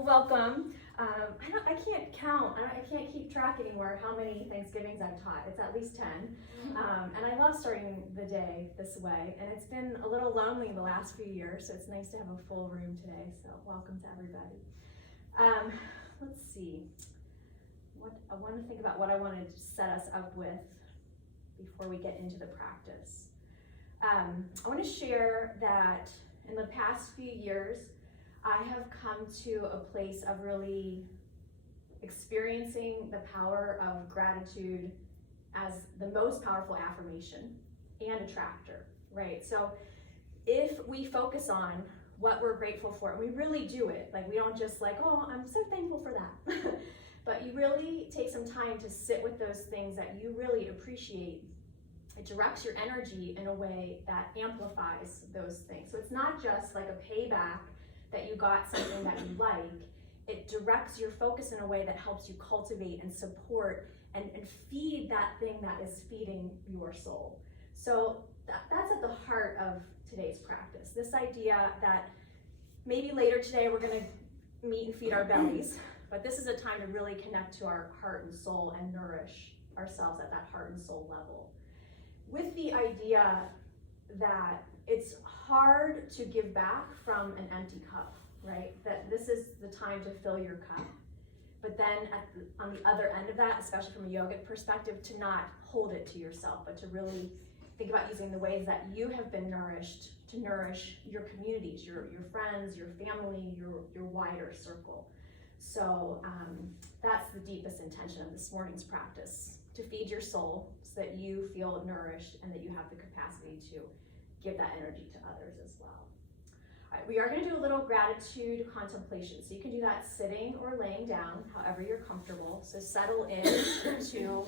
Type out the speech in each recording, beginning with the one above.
Well, welcome. I can't count, I can't keep track anymore how many Thanksgivings I've taught. It's at least 10. And I love starting the day this way. And it's been a little lonely the last few years, so it's nice to have a full room today. So welcome to everybody. Let's see. I want to think about what I want to set us up with before we get into the practice. I want to share that in the past few years, I have come to a place of really experiencing the power of gratitude as the most powerful affirmation and attractor, right? So if we focus on what we're grateful for, and we really do it, like we don't just like, oh, I'm so thankful for that. But you really take some time to sit with those things that you really appreciate. It directs your energy in a way that amplifies those things. So it's not just like a payback that you got something that you like. It directs your focus in a way that helps you cultivate and support and feed that thing that is feeding your soul. So that's at the heart of today's practice. This idea that maybe later today we're going to meet and feed our bellies, but this is a time to really connect to our heart and soul and nourish ourselves at that heart and soul level. With the idea that it's hard to give back from an empty cup, right? That this is the time to fill your cup. But then on the other end of that, especially from a yogic perspective, to not hold it to yourself, but to really think about using the ways that you have been nourished to nourish your communities, your friends, your family, your wider circle. So that's the deepest intention of this morning's practice, to feed your soul so that you feel nourished and that you have the capacity to give that energy to others as well. All right, we are going to do a little gratitude contemplation. So you can do that sitting or laying down, however you're comfortable. So settle in into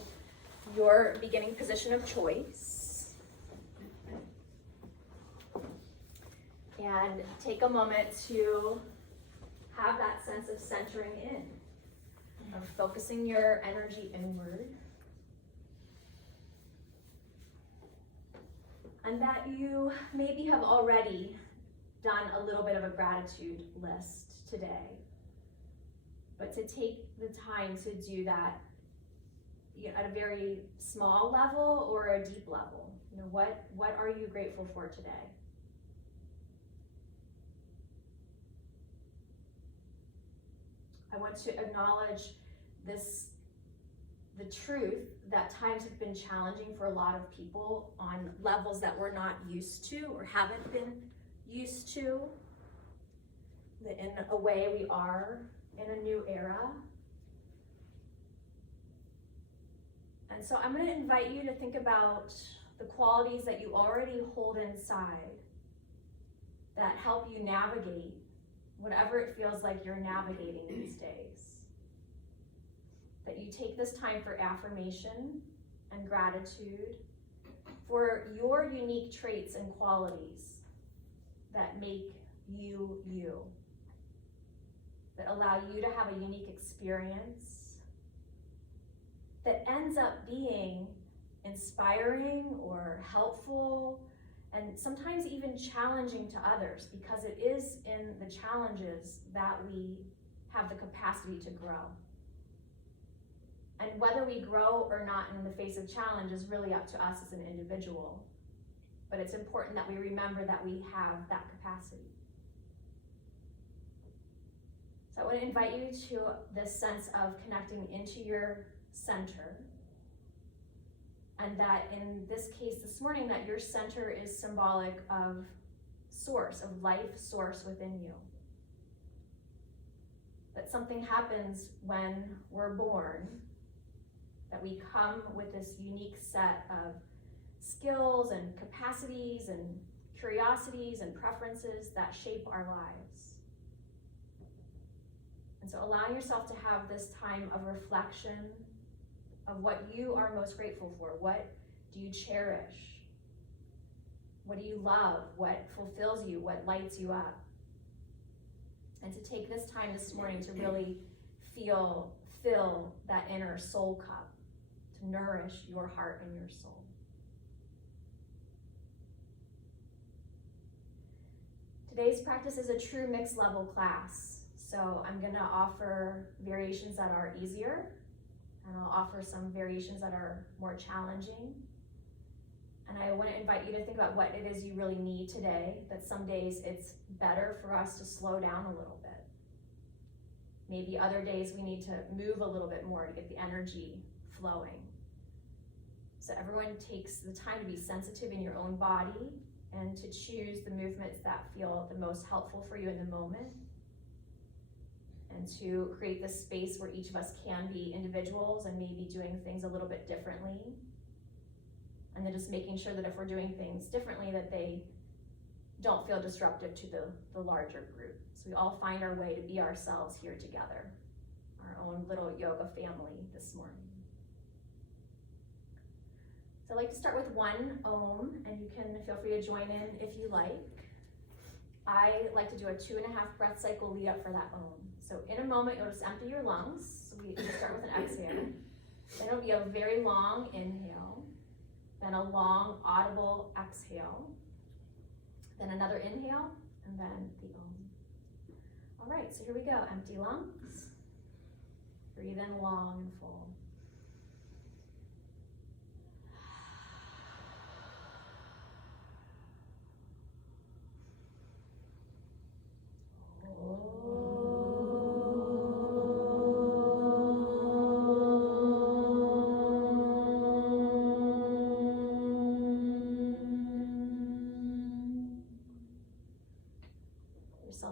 your beginning position of choice. And take a moment to have that sense of centering in, of focusing your energy inward. And that you maybe have already done a little bit of a gratitude list today. But to take the time to do that at a very small level or a deep level. What are you grateful for today? I want to acknowledge the truth that times have been challenging for a lot of people on levels that we're not used to or haven't been used to. That in a way we are in a new era. And so I'm going to invite you to think about the qualities that you already hold inside that help you navigate whatever it feels like you're navigating these days. That you take this time for affirmation and gratitude for your unique traits and qualities that make you you, that allow you to have a unique experience that ends up being inspiring or helpful and sometimes even challenging to others, because it is in the challenges that we have the capacity to grow. And whether we grow or not in the face of challenge is really up to us as an individual. But it's important that we remember that we have that capacity. So I want to invite you to this sense of connecting into your center. And that in this case this morning, that your center is symbolic of source, of life source within you. That something happens when we're born, that we come with this unique set of skills and capacities and curiosities and preferences that shape our lives. And so allowing yourself to have this time of reflection of what you are most grateful for. What do you cherish? What do you love? What fulfills you? What lights you up? And to take this time this morning to really fill that inner soul cup, to nourish your heart and your soul. Today's practice is a true mixed level class. So I'm gonna offer variations that are easier, and I'll offer some variations that are more challenging. And I wanna invite you to think about what it is you really need today, that some days it's better for us to slow down a little bit. Maybe other days we need to move a little bit more to get the energy flowing. So everyone takes the time to be sensitive in your own body and to choose the movements that feel the most helpful for you in the moment, and to create this space where each of us can be individuals and maybe doing things a little bit differently. And then just making sure that if we're doing things differently, that they don't feel disruptive to the larger group. So we all find our way to be ourselves here together, our own little yoga family this morning. So I'd like to start with one Om, and you can feel free to join in if you like. I like to do a 2.5 breath cycle lead up for that Om. So in a moment, you'll just empty your lungs. So we start with an exhale. Then it'll be a very long inhale, then a long audible exhale, then another inhale, and then the Om. All right, so here we go. Empty lungs. Breathe in long and full.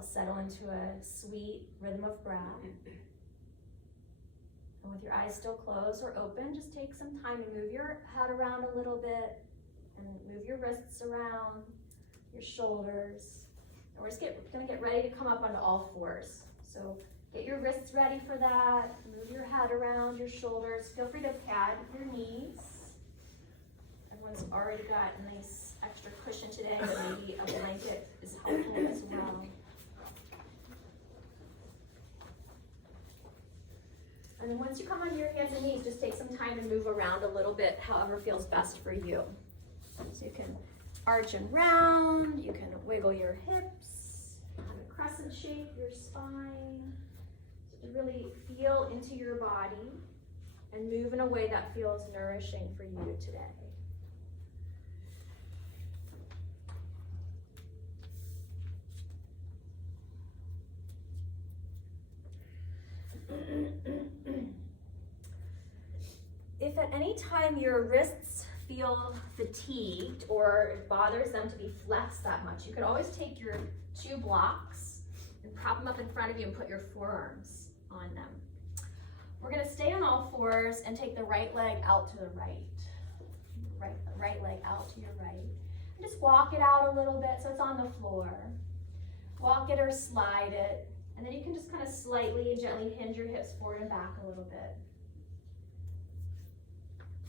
Settle into a sweet rhythm of breath. And with your eyes still closed or open, just take some time to move your head around a little bit and move your wrists around, your shoulders. And we're just gonna get ready to come up onto all fours. So get your wrists ready for that. Move your head around, your shoulders. Feel free to pad your knees. Everyone's already got a nice extra cushion today, but maybe a blanket is helpful as well. And then once you come onto your hands and knees, just take some time to move around a little bit, however feels best for you. So you can arch and round, you can wiggle your hips, kind of crescent shape your spine. So to really feel into your body and move in a way that feels nourishing for you today. If at any time your wrists feel fatigued or it bothers them to be flexed that much, you could always take your 2 blocks and prop them up in front of you and put your forearms on them. We're gonna stay on all fours and take the right leg out to the right. Right leg out to your right. And just walk it out a little bit so it's on the floor. Walk it or slide it. And then you can just kind of slightly and gently hinge your hips forward and back a little bit.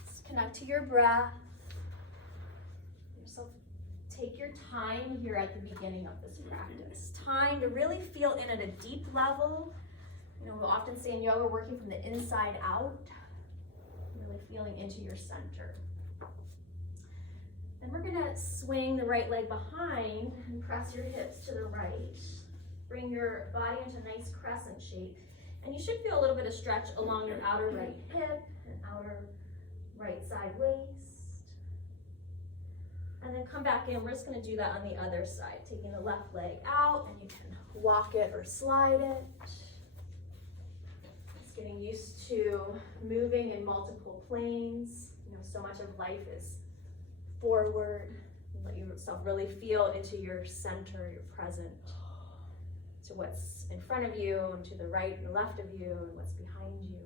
Just connect to your breath. So take your time here at the beginning of this practice. Time to really feel in at a deep level. You know, we'll often say in yoga, working from the inside out, really feeling into your center. Then we're gonna swing the right leg behind and press your hips to the right. Bring your body into a nice crescent shape. And you should feel a little bit of stretch along your outer right hip and outer right side waist. And then come back in. We're just gonna do that on the other side. Taking the left leg out, and you can walk it or slide it. Just getting used to moving in multiple planes. You know, so much of life is forward. Let yourself really feel into your center, your present. To what's in front of you, and to the right and left of you, and what's behind you.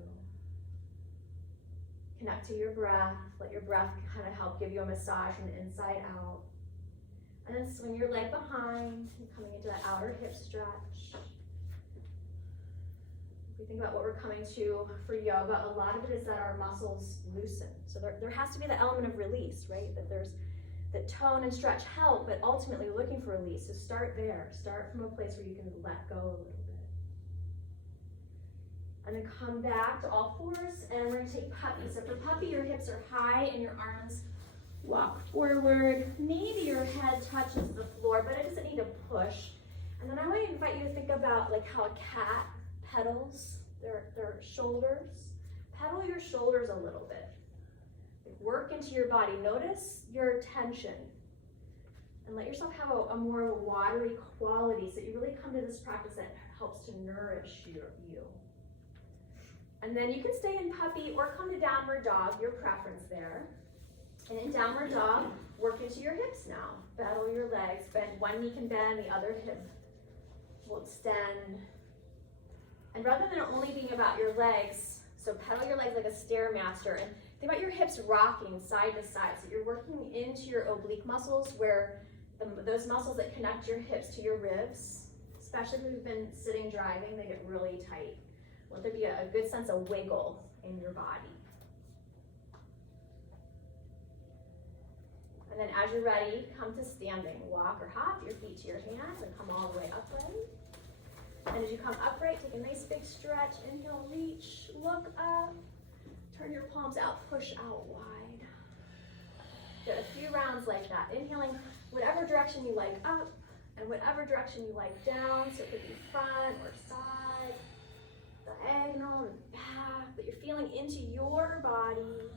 Connect to your breath. Let your breath kind of help give you a massage from the inside out. And then swing your leg behind, coming into that outer hip stretch. If we think about what we're coming to for yoga, a lot of it is that our muscles loosen. So there has to be the element of release, right? That tone and stretch help, but ultimately we're looking for release. So start there. Start from a place where you can let go a little bit. And then come back to all fours, and we're gonna take puppy. So for puppy, your hips are high and your arms walk forward. Maybe your head touches the floor, but it doesn't need to push. And then I want to invite you to think about like how a cat pedals their shoulders. Pedal your shoulders a little bit. Work into your body. Notice your tension. And let yourself have a more of a watery quality so you really come to this practice that helps to nourish you. And then you can stay in puppy or come to downward dog, your preference there. And in downward dog, work into your hips now. Pedal your legs. Bend, one knee can bend, the other hip will extend. And rather than only being about your legs, so pedal your legs like a Stairmaster, and think about your hips rocking side to side. So you're working into your oblique muscles where those muscles that connect your hips to your ribs, especially if you've been sitting driving, they get really tight. Let there be a good sense of wiggle in your body. And then as you're ready, come to standing. Walk or hop your feet to your hands and come all the way upright. And as you come upright, take a nice big stretch. Inhale, reach, look up. Turn your palms out, push out wide. Get a few rounds like that. Inhaling whatever direction you like up and whatever direction you like down. So it could be front or side, diagonal and back, but you're feeling into your body,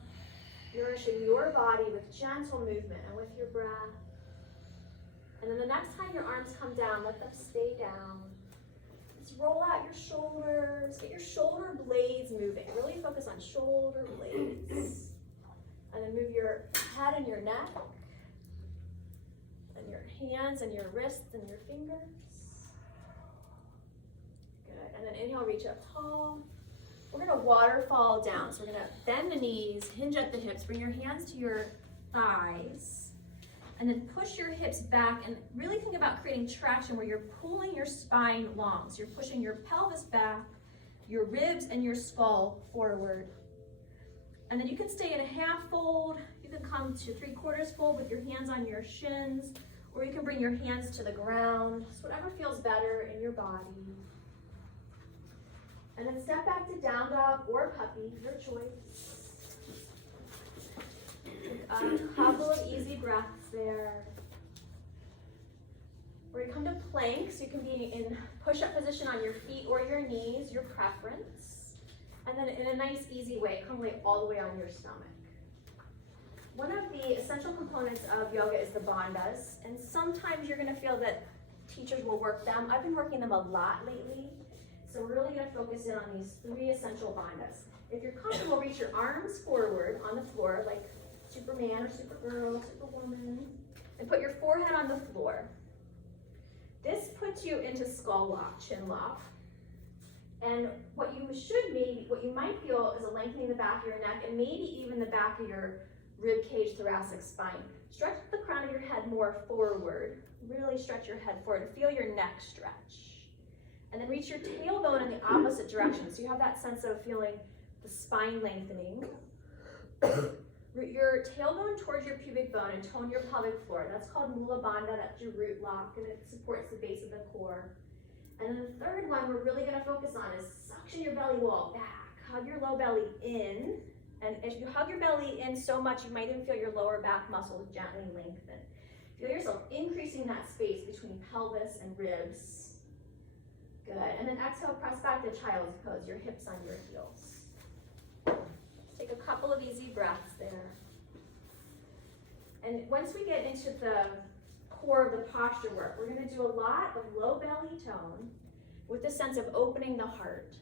nourishing your body with gentle movement and with your breath. And then the next time your arms come down, let them stay down. Just roll out your shoulders, get your shoulder blades moving. Really focus on shoulder blades. And then move your head and your neck, and your hands and your wrists and your fingers. Good, and then inhale, reach up tall. We're gonna waterfall down. So we're gonna bend the knees, hinge at the hips, bring your hands to your thighs, and then push your hips back and really think about creating traction where you're pulling your spine long. So you're pushing your pelvis back, your ribs and your skull forward. And then you can stay in a half fold. You can come to 3/4 fold with your hands on your shins, or you can bring your hands to the ground. So whatever feels better in your body. And then step back to down dog or puppy, your choice. A couple of easy breaths there. We're gonna come to plank, so you can be in push-up position on your feet or your knees, your preference. And then in a nice, easy way, come all the way on your stomach. One of the essential components of yoga is the bandhas, and sometimes you're gonna feel that teachers will work them. I've been working them a lot lately, so we're really gonna focus in on these 3 essential bandhas. If you're comfortable, reach your arms forward on the floor, like Superman or Supergirl, Superwoman, and put your forehead on the floor. This puts you into skull lock, chin lock. And what you might feel is a lengthening the back of your neck and maybe even the back of your rib cage, thoracic spine. Stretch the crown of your head more forward. Really stretch your head forward. Feel your neck stretch. And then reach your tailbone in the opposite direction. So you have that sense of feeling the spine lengthening. Root your tailbone towards your pubic bone and tone your pelvic floor. That's called Mula Bandha. That's your root lock, and it supports the base of the core. And then the third one we're really gonna focus on is suction your belly wall back. Hug your low belly in. And if you hug your belly in so much, you might even feel your lower back muscles gently lengthen. Feel yourself increasing that space between pelvis and ribs. Good. And then exhale, press back to child's pose, your hips on your heels. Take a couple of easy breaths there. And once we get into the core of the posture work, we're going to do a lot of low belly tone with the sense of opening the heart.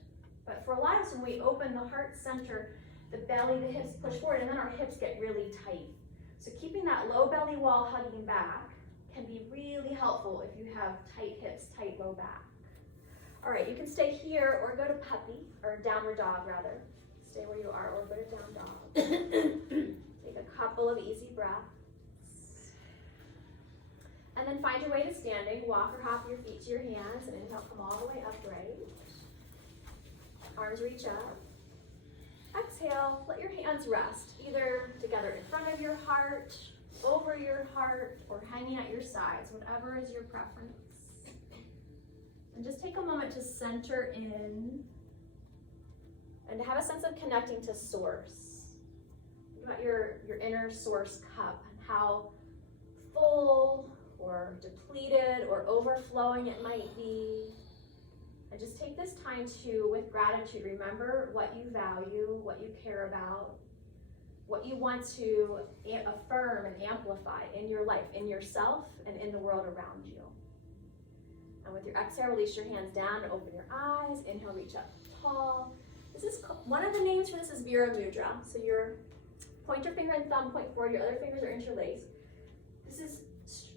But for a lot of us, when we open the heart center, the belly, the hips push forward, and then our hips get really tight. So keeping that low belly wall hugging back can be really helpful if you have tight hips, tight low back. All right, you can stay here or go to puppy, or downward dog rather. Stay where you are or go to down dog. Take a couple of easy breaths. And then find your way to standing. Walk or hop your feet to your hands and inhale, come all the way upright. Arms reach up. Exhale, let your hands rest, either together in front of your heart, over your heart, or hanging at your sides, whatever is your preference. And just take a moment to center in and to have a sense of connecting to source. Think about your inner source cup and how full or depleted or overflowing it might be. And just take this time to, with gratitude, remember what you value, what you care about, what you want to affirm and amplify in your life, in yourself, and in the world around you. And with your exhale, release your hands down and open your eyes. Inhale, reach up tall. This is one of the names for this is Vira Mudra. So your pointer finger and thumb point forward, your other fingers are interlaced. This is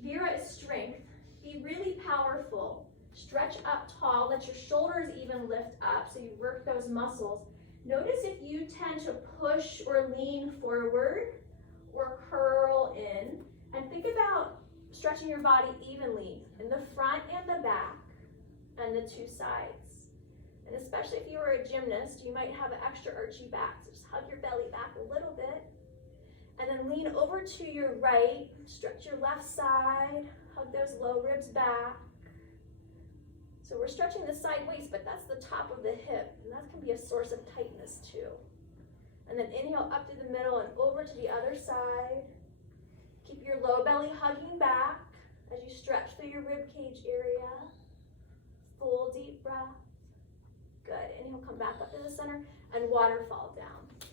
Vira is strength. Be really powerful. Stretch up tall. Let your shoulders even lift up so you work those muscles. Notice if you tend to push or lean forward or curl in, and think about stretching your body evenly in the front and the back and the two sides. And especially if you are a gymnast, you might have an extra archy back, so just hug your belly back a little bit. And then lean over to your right, stretch your left side, hug those low ribs back. So we're stretching the side waist, but that's the top of the hip, and that can be a source of tightness too. And then inhale up through the middle and over to the other side. Keep your low belly hugging back as you stretch through your rib cage area. Full deep breath. Good. Inhale, come back up to the center and waterfall down.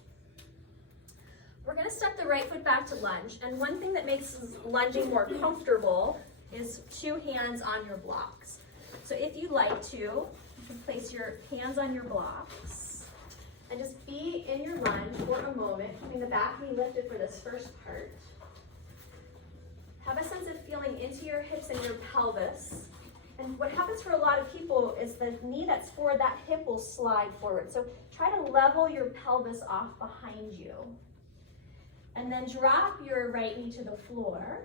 We're going to step the right foot back to lunge, and one thing that makes lunging more comfortable is two hands on your blocks. So if you'd like to, you can place your hands on your blocks and just be in your lunge for a moment, keeping the back knee lifted for this first part. Have a sense of feeling into your hips and your pelvis. And what happens for a lot of people is the knee that's forward, that hip will slide forward. So try to level your pelvis off behind you. And then drop your right knee to the floor.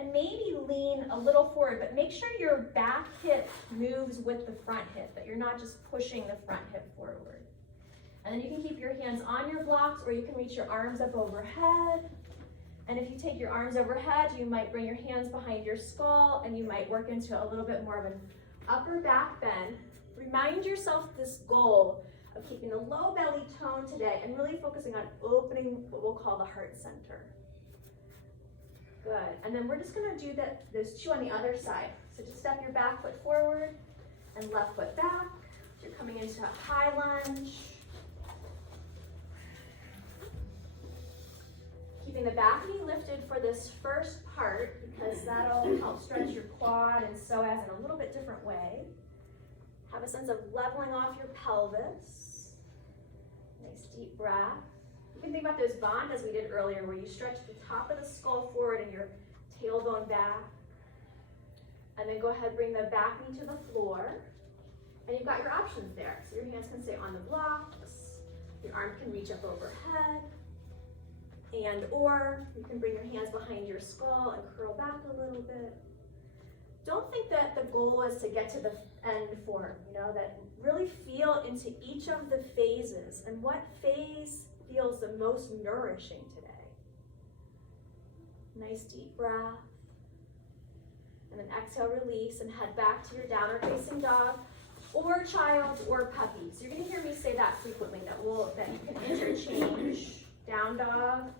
And maybe lean a little forward, but make sure your back hip moves with the front hip, that you're not just pushing the front hip forward. And then you can keep your hands on your blocks, or you can reach your arms up overhead. And if you take your arms overhead, you might bring your hands behind your skull, and you might work into a little bit more of an upper back bend. Remind yourself this goal of keeping a low belly tone today and really focusing on opening what we'll call the heart center. Good. And then we're just going to do those two on the other side. So just step your back foot forward and left foot back. So you're coming into a high lunge. Keeping the back knee lifted for this first part because that'll help stretch your quad and psoas in a little bit different way. Have a sense of leveling off your pelvis. Nice deep breath. You can think about those bandhas we did earlier where you stretch the top of the skull forward and your tailbone back. And then go ahead, bring the back knee to the floor. And you've got your options there. So your hands can stay on the blocks. Your arm can reach up overhead. And or you can bring your hands behind your skull and curl back a little bit. Don't think that the goal is to get to the end form, that really feel into each of the phases and what phase feels the most nourishing today. Nice deep breath. And then exhale, release, and head back to your downward facing dog or child or puppy. So you're going to hear me say that frequently, that you can interchange down dog,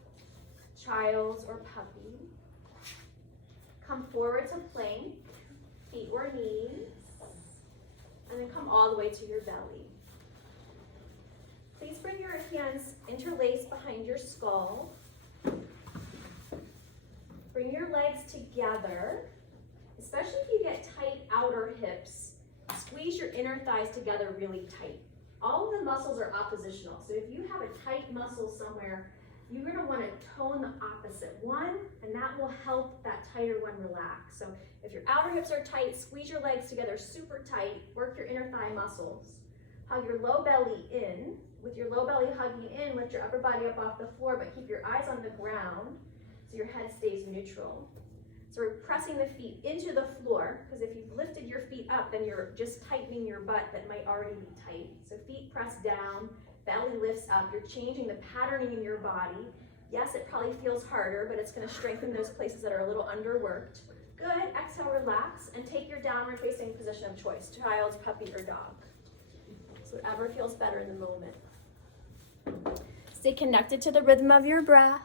child, or puppy. Come forward to plank, feet or knees, and then come all the way to your belly. Please bring your hands interlaced behind your skull. Bring your legs together, especially if you get tight outer hips. Squeeze your inner thighs together really tight. All of the muscles are oppositional, so if you have a tight muscle somewhere, you're going to want to tone the opposite one, and that will help that tighter one relax. So if your outer hips are tight, squeeze your legs together super tight, work your inner thigh muscles. Hug your low belly in. With your low belly hugging in, lift your upper body up off the floor, but keep your eyes on the ground so your head stays neutral. So we're pressing the feet into the floor, because if you've lifted your feet up, then you're just tightening your butt that might already be tight. So feet press down, belly lifts up, you're changing the patterning in your body. Yes, it probably feels harder, but it's going to strengthen those places that are a little underworked. Good, exhale, relax, and take your downward facing position of choice, child, puppy, or dog. So whatever feels better in the moment. Stay connected to the rhythm of your breath.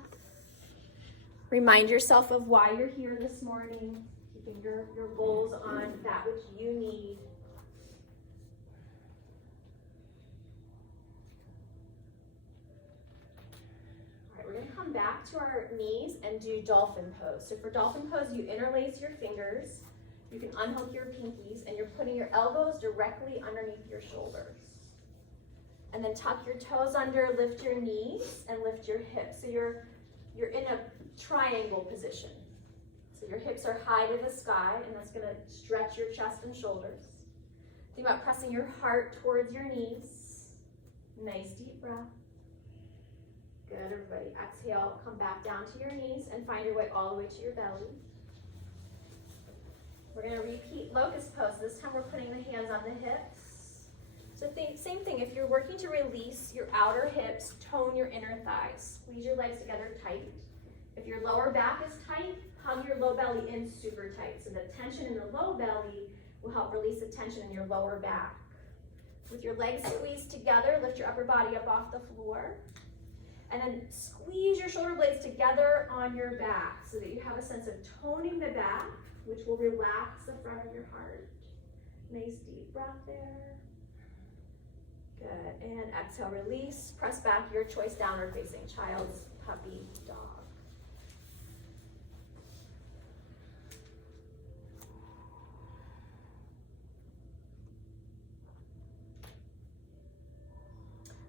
Remind yourself of why you're here this morning, keeping your goals on that which you need. All right, we're going to come back to our knees and do dolphin pose. So for dolphin pose, you interlace your fingers. You can unhook your pinkies, and you're putting your elbows directly underneath your shoulders. And then tuck your toes under, lift your knees, and lift your hips. So you're in a triangle position. So your hips are high to the sky, and that's going to stretch your chest and shoulders. Think about pressing your heart towards your knees. Nice deep breath. Good, everybody. Exhale, come back down to your knees and find your way all the way to your belly. We're going to repeat locust pose. This time we're putting the hands on the hips. So same thing, if you're working to release your outer hips, tone your inner thighs. Squeeze your legs together tight. If your lower back is tight, hug your low belly in super tight. So the tension in the low belly will help release the tension in your lower back. With your legs squeezed together, lift your upper body up off the floor. And then squeeze your shoulder blades together on your back so that you have a sense of toning the back, which will relax the front of your heart. Nice deep breath there. Good, and exhale, release. Press back, your choice, downward facing child's puppy dog.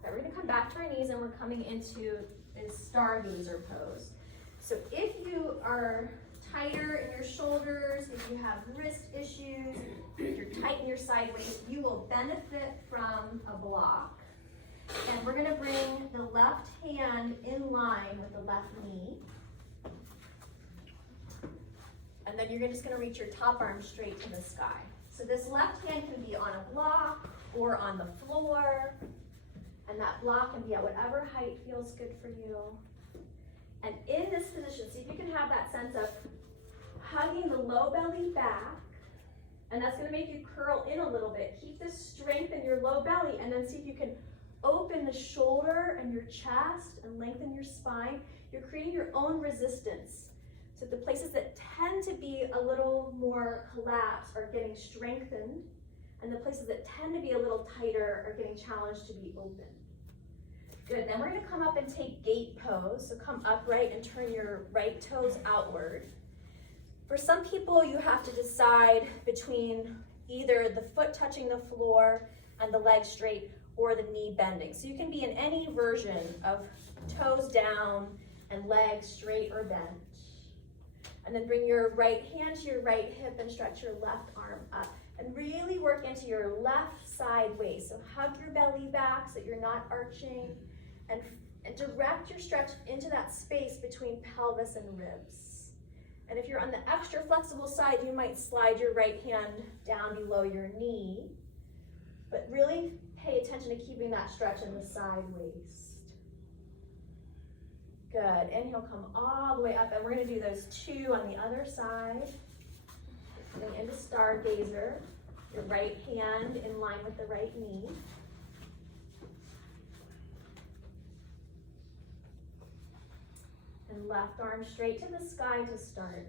All right, we're gonna come back to our knees and we're coming into this stargazer pose. So if you are tighter in your shoulders, if you have wrist issues, if you're tight in your side waist, you will benefit from a block. And we're going to bring the left hand in line with the left knee. And then you're just going to reach your top arm straight to the sky. So this left hand can be on a block or on the floor. And that block can be at whatever height feels good for you. And in this position, see if you can have that sense of hugging the low belly back, and that's going to make you curl in a little bit. Keep this strength in your low belly, and then see if you can open the shoulder and your chest and lengthen your spine. You're creating your own resistance. So the places that tend to be a little more collapsed are getting strengthened, and the places that tend to be a little tighter are getting challenged to be open. Good, then we're going to come up and take gate pose. So come upright and turn your right toes outward. For some people, you have to decide between either the foot touching the floor and the leg straight or the knee bending. So you can be in any version of toes down and legs straight or bent. And then bring your right hand to your right hip and stretch your left arm up. And really work into your left side waist. So hug your belly back so that you're not arching. And direct your stretch into that space between pelvis and ribs. And if you're on the extra flexible side, you might slide your right hand down below your knee. But really pay attention to keeping that stretch in the side waist. Good. Inhale, come all the way up. And we're going to do those two on the other side. Coming into stargazer. Your right hand in line with the right knee. And left arm straight to the sky to start.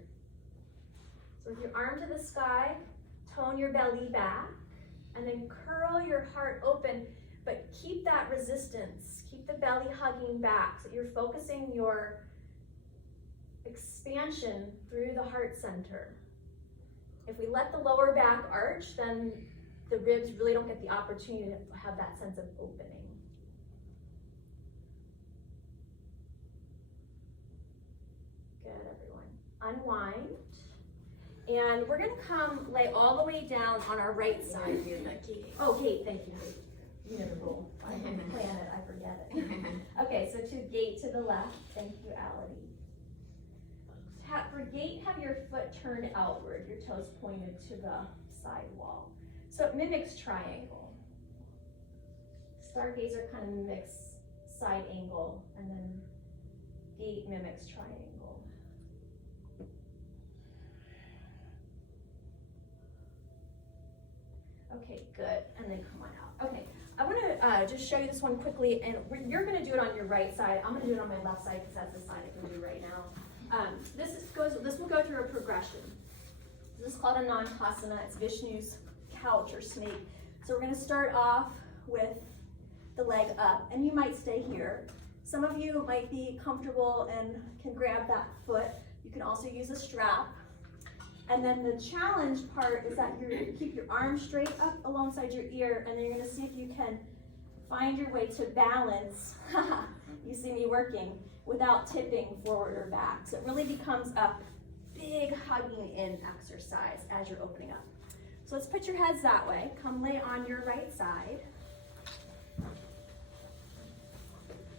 So with your arm to the sky, tone your belly back, and then curl your heart open, but keep that resistance. Keep the belly hugging back so you're focusing your expansion through the heart center. If we let the lower back arch, then the ribs really don't get the opportunity to have that sense of opening. Good, everyone. Unwind. And we're gonna come lay all the way down on our right side. Oh, Kate, thank you. You know the rule. I didn't plan it, I forget it. Okay, so to gate to the left. Thank you, Ality. For gate, have your foot turned outward, your toes pointed to the side wall. So it mimics triangle. Stargazer kind of mimics side angle, and then gate mimics triangle. Okay, good, and then come on out. Okay, I want to just show you this one quickly, and you're going to do it on your right side. I'm going to do it on my left side because that's the side I can do right now. This will go through a progression. This is called a Nantasana. It's Vishnu's couch or snake. So we're going to start off with the leg up, and you might stay here. Some of you might be comfortable and can grab that foot. You can also use a strap. And then the challenge part is that you're going to keep your arm straight up alongside your ear, and then you're going to see if you can find your way to balance. You see me working without tipping forward or back. So it really becomes a big hugging in exercise as you're opening up. So let's put your heads that way. Come lay on your right side.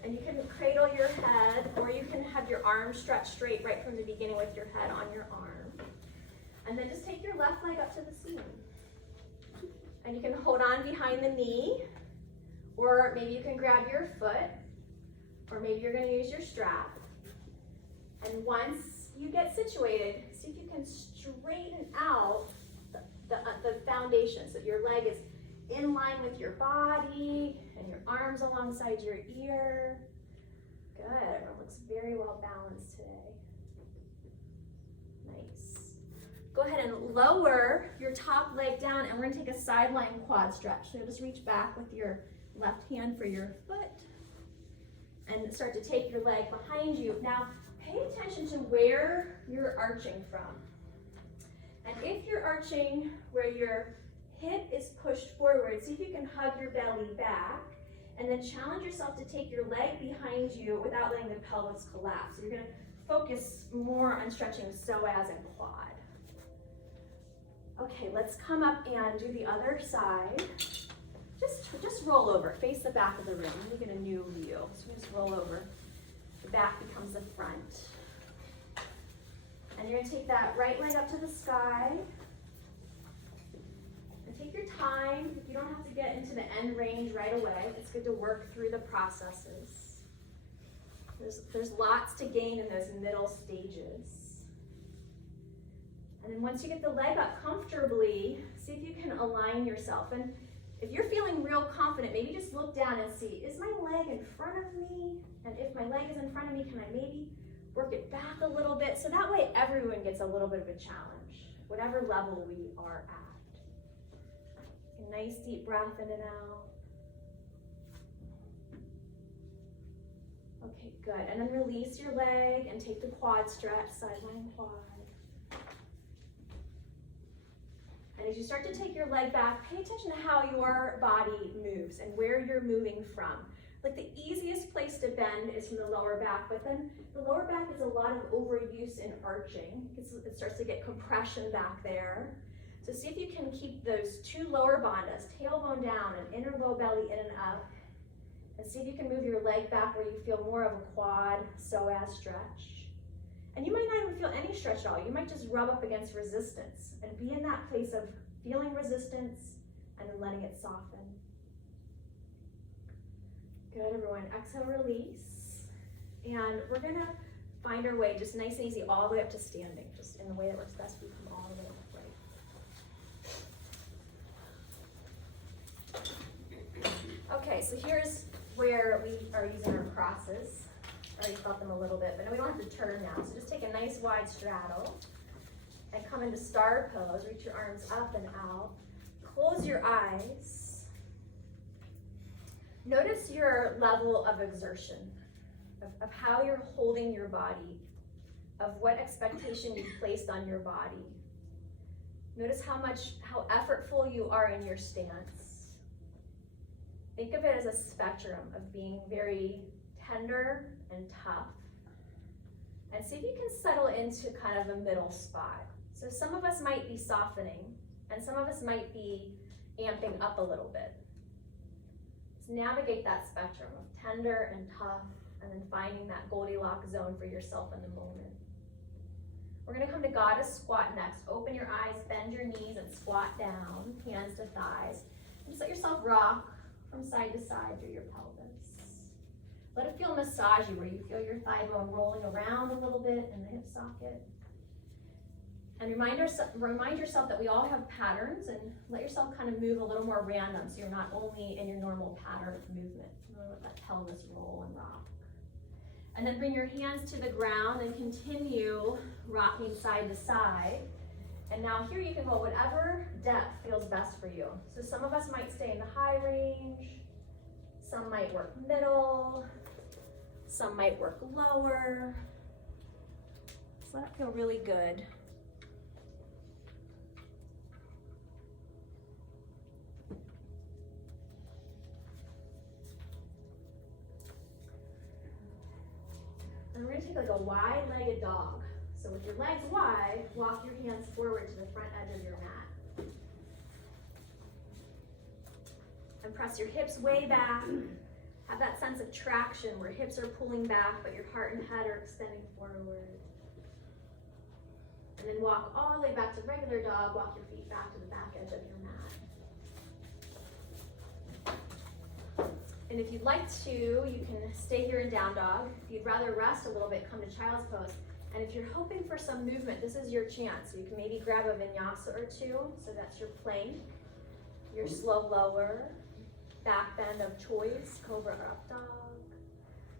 And you can cradle your head, or you can have your arms stretched straight right from the beginning with your head on your arm. And then just take your left leg up to the ceiling. And you can hold on behind the knee, or maybe you can grab your foot, or maybe you're going to use your strap. And once you get situated, see if you can straighten out the foundation so your leg is in line with your body and your arms alongside your ear. Good. Everyone looks very well balanced today. Nice. Go ahead and lower your top leg down, and we're going to take a sideline quad stretch. So just reach back with your left hand for your foot and start to take your leg behind you. Now, pay attention to where you're arching from. And if you're arching where your hip is pushed forward, see if you can hug your belly back, and then challenge yourself to take your leg behind you without letting the pelvis collapse. So you're going to focus more on stretching psoas and quad. Okay, let's come up and do the other side. Just roll over, face the back of the room. Let me get a new view. So you just roll over. The back becomes the front. And you're going to take that right leg up to the sky. And take your time. You don't have to get into the end range right away. It's good to work through the processes. There's lots to gain in those middle stages. And then once you get the leg up comfortably, see if you can align yourself. And if you're feeling real confident, maybe just look down and see, is my leg in front of me? And if my leg is in front of me, can I maybe work it back a little bit? So that way everyone gets a little bit of a challenge, whatever level we are at. A nice deep breath in and out. Okay, good. And then release your leg and take the quad stretch, sideline quad. And as you start to take your leg back, pay attention to how your body moves and where you're moving from. Like the easiest place to bend is from the lower back, but then the lower back is a lot of overuse in arching. It starts to get compression back there. So see if you can keep those two lower bandhas, tailbone down and inner low belly in and up. And see if you can move your leg back where you feel more of a quad psoas stretch. And you might not even feel any stretch at all. You might just rub up against resistance and be in that place of feeling resistance and then letting it soften. Good, everyone. Exhale, release. And we're gonna find our way just nice and easy all the way up to standing, just in the way that works best. We come all the way upright. Okay, so here's where we are using our crosses. I already felt them a little bit, but we don't have to turn now. So just take a nice wide straddle and come into star pose. Reach your arms up and out. Close your eyes. Notice your level of exertion, of how you're holding your body, of what expectation you've placed on your body. Notice how effortful you are in your stance. Think of it as a spectrum of being very tender and tough. And see if you can settle into kind of a middle spot. So some of us might be softening, and some of us might be amping up a little bit. So navigate that spectrum of tender and tough, and then finding that Goldilocks zone for yourself in the moment. We're gonna come to goddess squat next. Open your eyes, bend your knees, and squat down, hands to thighs. And just let yourself rock from side to side through your pelvis. Let it feel massagey, where you feel your thigh bone rolling around a little bit in the hip socket. And remind yourself that we all have patterns, and let yourself kind of move a little more random so you're not only in your normal pattern of movement. Really let that pelvis roll and rock. And then bring your hands to the ground and continue rocking side to side. And now here you can go whatever depth feels best for you. So some of us might stay in the high range, some might work middle, some might work lower. So let it feel really good. And we're gonna take like a wide-legged dog. So with your legs wide, walk your hands forward to the front edge of your mat. And press your hips way back. Have that sense of traction where hips are pulling back, but your heart and head are extending forward. And then walk all the way back to regular dog. Walk your feet back to the back edge of your mat. And if you'd like to, you can stay here in down dog. If you'd rather rest a little bit, come to child's pose. And if you're hoping for some movement, this is your chance. So you can maybe grab a vinyasa or two. So that's your plank, your slow lower, back bend of choice, cobra or up dog,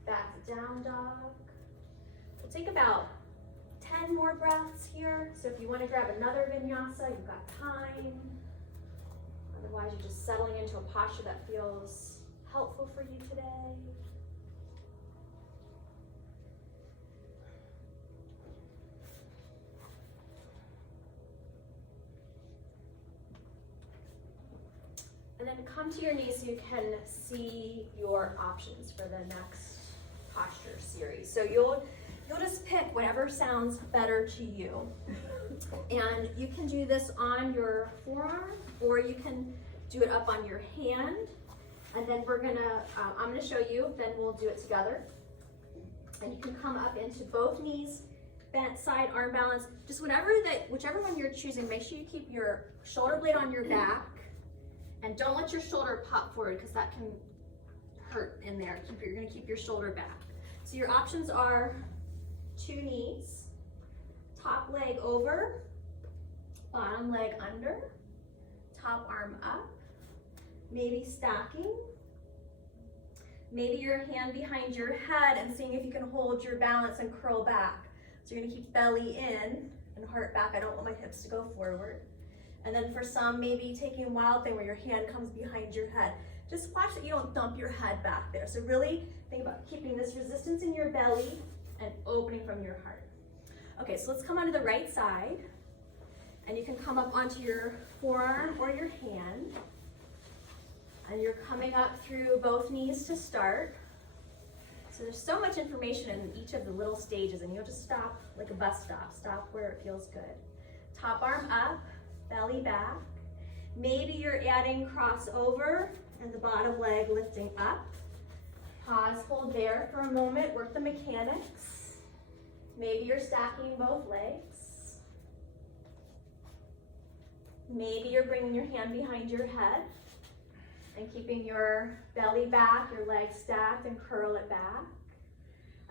back to down dog. We'll take about 10 more breaths here. So if you want to grab another vinyasa, you've got time. Otherwise, you're just settling into a posture that feels helpful for you today. And then come to your knees so you can see your options for the next posture series. So you'll just pick whatever sounds better to you. And you can do this on your forearm, or you can do it up on your hand. And then I'm gonna show you, then we'll do it together. And you can come up into both knees, bent side arm balance. Just whichever one you're choosing, make sure you keep your shoulder blade on your back. And don't let your shoulder pop forward because that can hurt in there. You're gonna keep your shoulder back. So your options are 2 knees, top leg over, bottom leg under, top arm up, maybe stacking. Maybe your hand behind your head and seeing if you can hold your balance and curl back. So you're gonna keep belly in and heart back. I don't want my hips to go forward. And then for some, maybe taking wild thing where your hand comes behind your head. Just watch that you don't dump your head back there. So really think about keeping this resistance in your belly and opening from your heart. Okay, so let's come onto the right side. And you can come up onto your forearm or your hand. And you're coming up through both knees to start. So there's so much information in each of the little stages, and you'll just stop like a bus stop. Stop where it feels good. Top arm up, belly back. Maybe you're adding crossover and the bottom leg lifting up. Pause, hold there for a moment, work the mechanics. Maybe you're stacking both legs. Maybe you're bringing your hand behind your head and keeping your belly back, your legs stacked, and curl it back.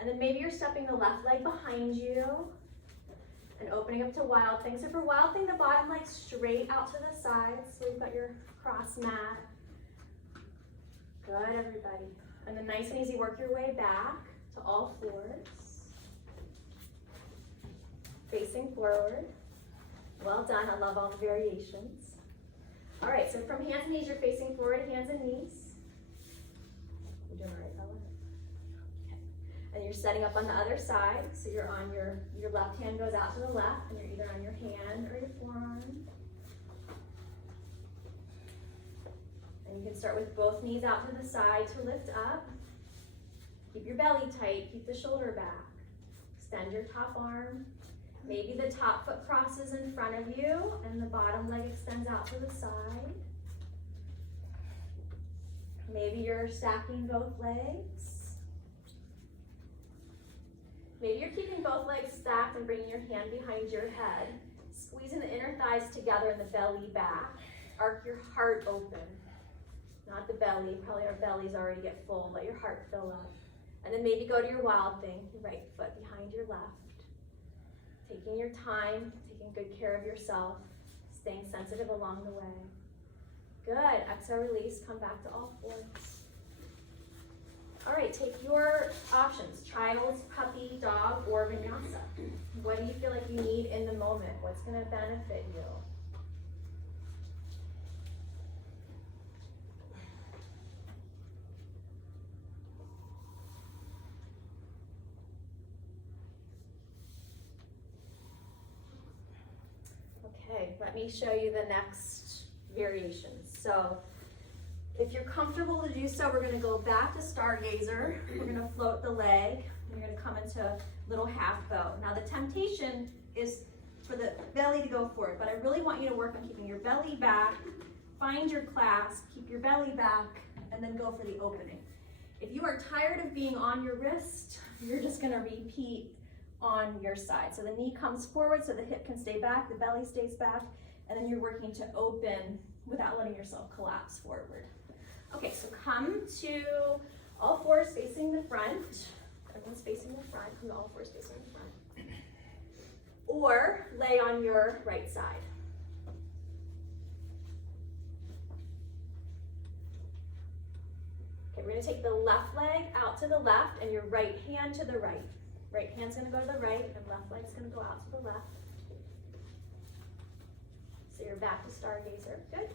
And then maybe you're stepping the left leg behind you and opening up to wild thing. So for wild thing, the bottom leg straight out to the side. So you've got your cross mat. Good, everybody. And then nice and easy, work your way back to all fours. Facing forward. Well done, I love all the variations. All right, so from hands and knees, you're facing forward, hands and knees. You doing all right, Bella? Okay. And you're setting up on the other side. So you're on your left hand goes out to the left, and you're either on your hand or your forearm. And you can start with both knees out to the side to lift up. Keep your belly tight, keep the shoulder back. Extend your top arm. Maybe the top foot crosses in front of you and the bottom leg extends out to the side. Maybe you're stacking both legs. Maybe you're keeping both legs stacked and bringing your hand behind your head. Squeezing the inner thighs together and the belly back. Arc your heart open, not the belly. Probably our bellies already get full. Let your heart fill up. And then maybe go to your wild thing, right foot behind your left. Taking your time, taking good care of yourself, staying sensitive along the way. Good, exhale, release, come back to all fours. All right, take your options, child, puppy, dog, or vinyasa. What do you feel like you need in the moment? What's gonna benefit you? Okay, let me show you the next variations. So if you're comfortable to do so, we're gonna go back to Stargazer. We're gonna float the leg. You're gonna come into little half bow. Now the temptation is for the belly to go forward, but I really want you to work on keeping your belly back, find your clasp, keep your belly back, and then go for the opening. If you are tired of being on your wrist, you're just gonna repeat on your side. So the knee comes forward so the hip can stay back, the belly stays back, and then you're working to open without letting yourself collapse forward. Okay, so come to all fours facing the front. Everyone's facing the front, come to all fours facing the front. Or lay on your right side. Okay, we're gonna take the left leg out to the left and your right hand to the right. Right hand's gonna go to the right and left leg's gonna go out to the left. So you're back to Stargazer, good.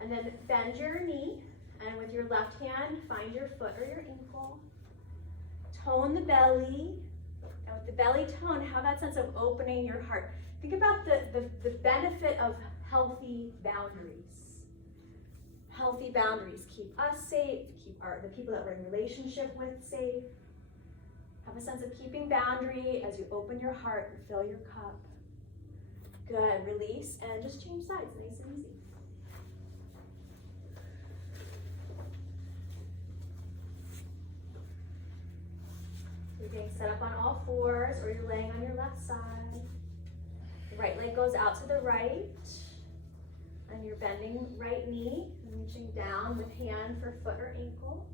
And then bend your knee, and with your left hand, find your foot or your ankle. Tone the belly, and with the belly tone, have that sense of opening your heart. Think about the benefit of healthy boundaries. Healthy boundaries keep us safe, keep the people that we're in relationship with safe. Have a sense of keeping boundary as you open your heart and fill your cup. Good, release, and just change sides, nice and easy. You're getting set up on all fours, or you're laying on your left side. The right leg goes out to the right, and you're bending right knee, and reaching down with hand for foot or ankle.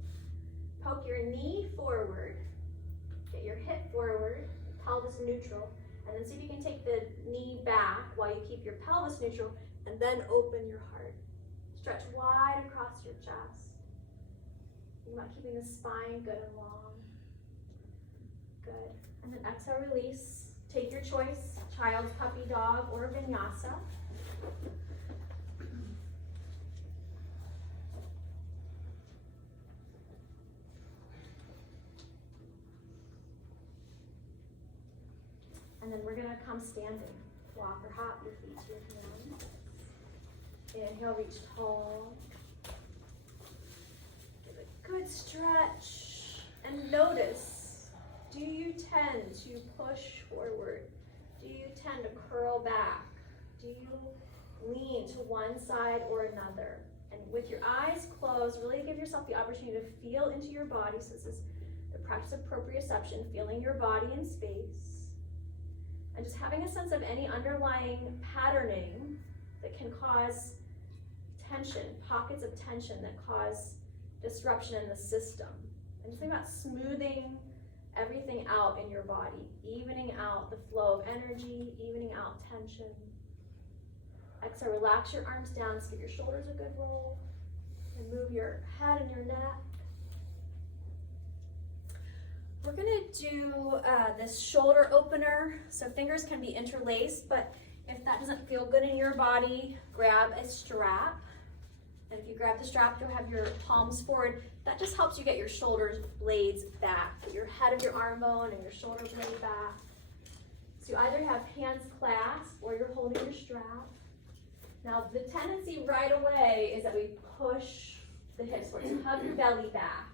Poke your knee forward. Get your hip forward, pelvis neutral, and then see if you can take the knee back while you keep your pelvis neutral, and then open your heart. Stretch wide across your chest. Think about keeping the spine good and long. Good. And then exhale, release. Take your choice, child, puppy, dog, or vinyasa. And then we're gonna come standing. Walk or hop your feet to your hands. Inhale, reach tall. Give a good stretch. And notice, do you tend to push forward? Do you tend to curl back? Do you lean to one side or another? And with your eyes closed, really give yourself the opportunity to feel into your body. So this is the practice of proprioception, feeling your body in space. And just having a sense of any underlying patterning that can cause tension, pockets of tension that cause disruption in the system. And just think about smoothing everything out in your body, evening out the flow of energy, evening out tension. Exhale, relax your arms down, so give your shoulders a good roll, and move your head and your neck. We're gonna do this shoulder opener. So fingers can be interlaced, but if that doesn't feel good in your body, grab a strap. And if you grab the strap, you'll have your palms forward. That just helps you get your shoulder blades back. Get your head of your arm bone and your shoulder blade back. So you either have hands clasped or you're holding your strap. Now the tendency right away is that we push the hips forward. So hug your belly back.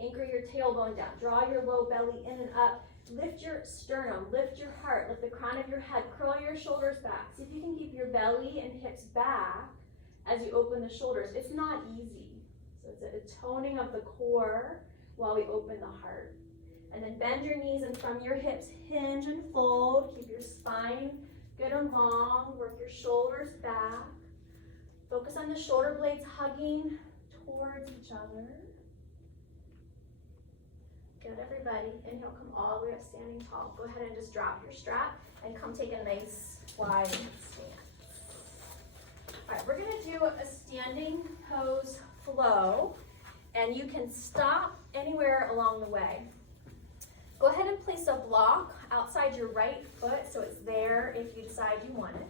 Anchor your tailbone down. Draw your low belly in and up. Lift your sternum, lift your heart, lift the crown of your head, curl your shoulders back. See if you can keep your belly and hips back as you open the shoulders. It's not easy. So it's a toning of the core while we open the heart. And then bend your knees, and from your hips, hinge and fold. Keep your spine good and long. Work your shoulders back. Focus on the shoulder blades hugging towards each other. Good, everybody. Inhale, come all the way up, standing tall. Go ahead and just drop your strap and come take a nice wide stance. All right, we're gonna do a standing pose flow. And you can stop anywhere along the way. Go ahead and place a block outside your right foot so it's there if you decide you want it.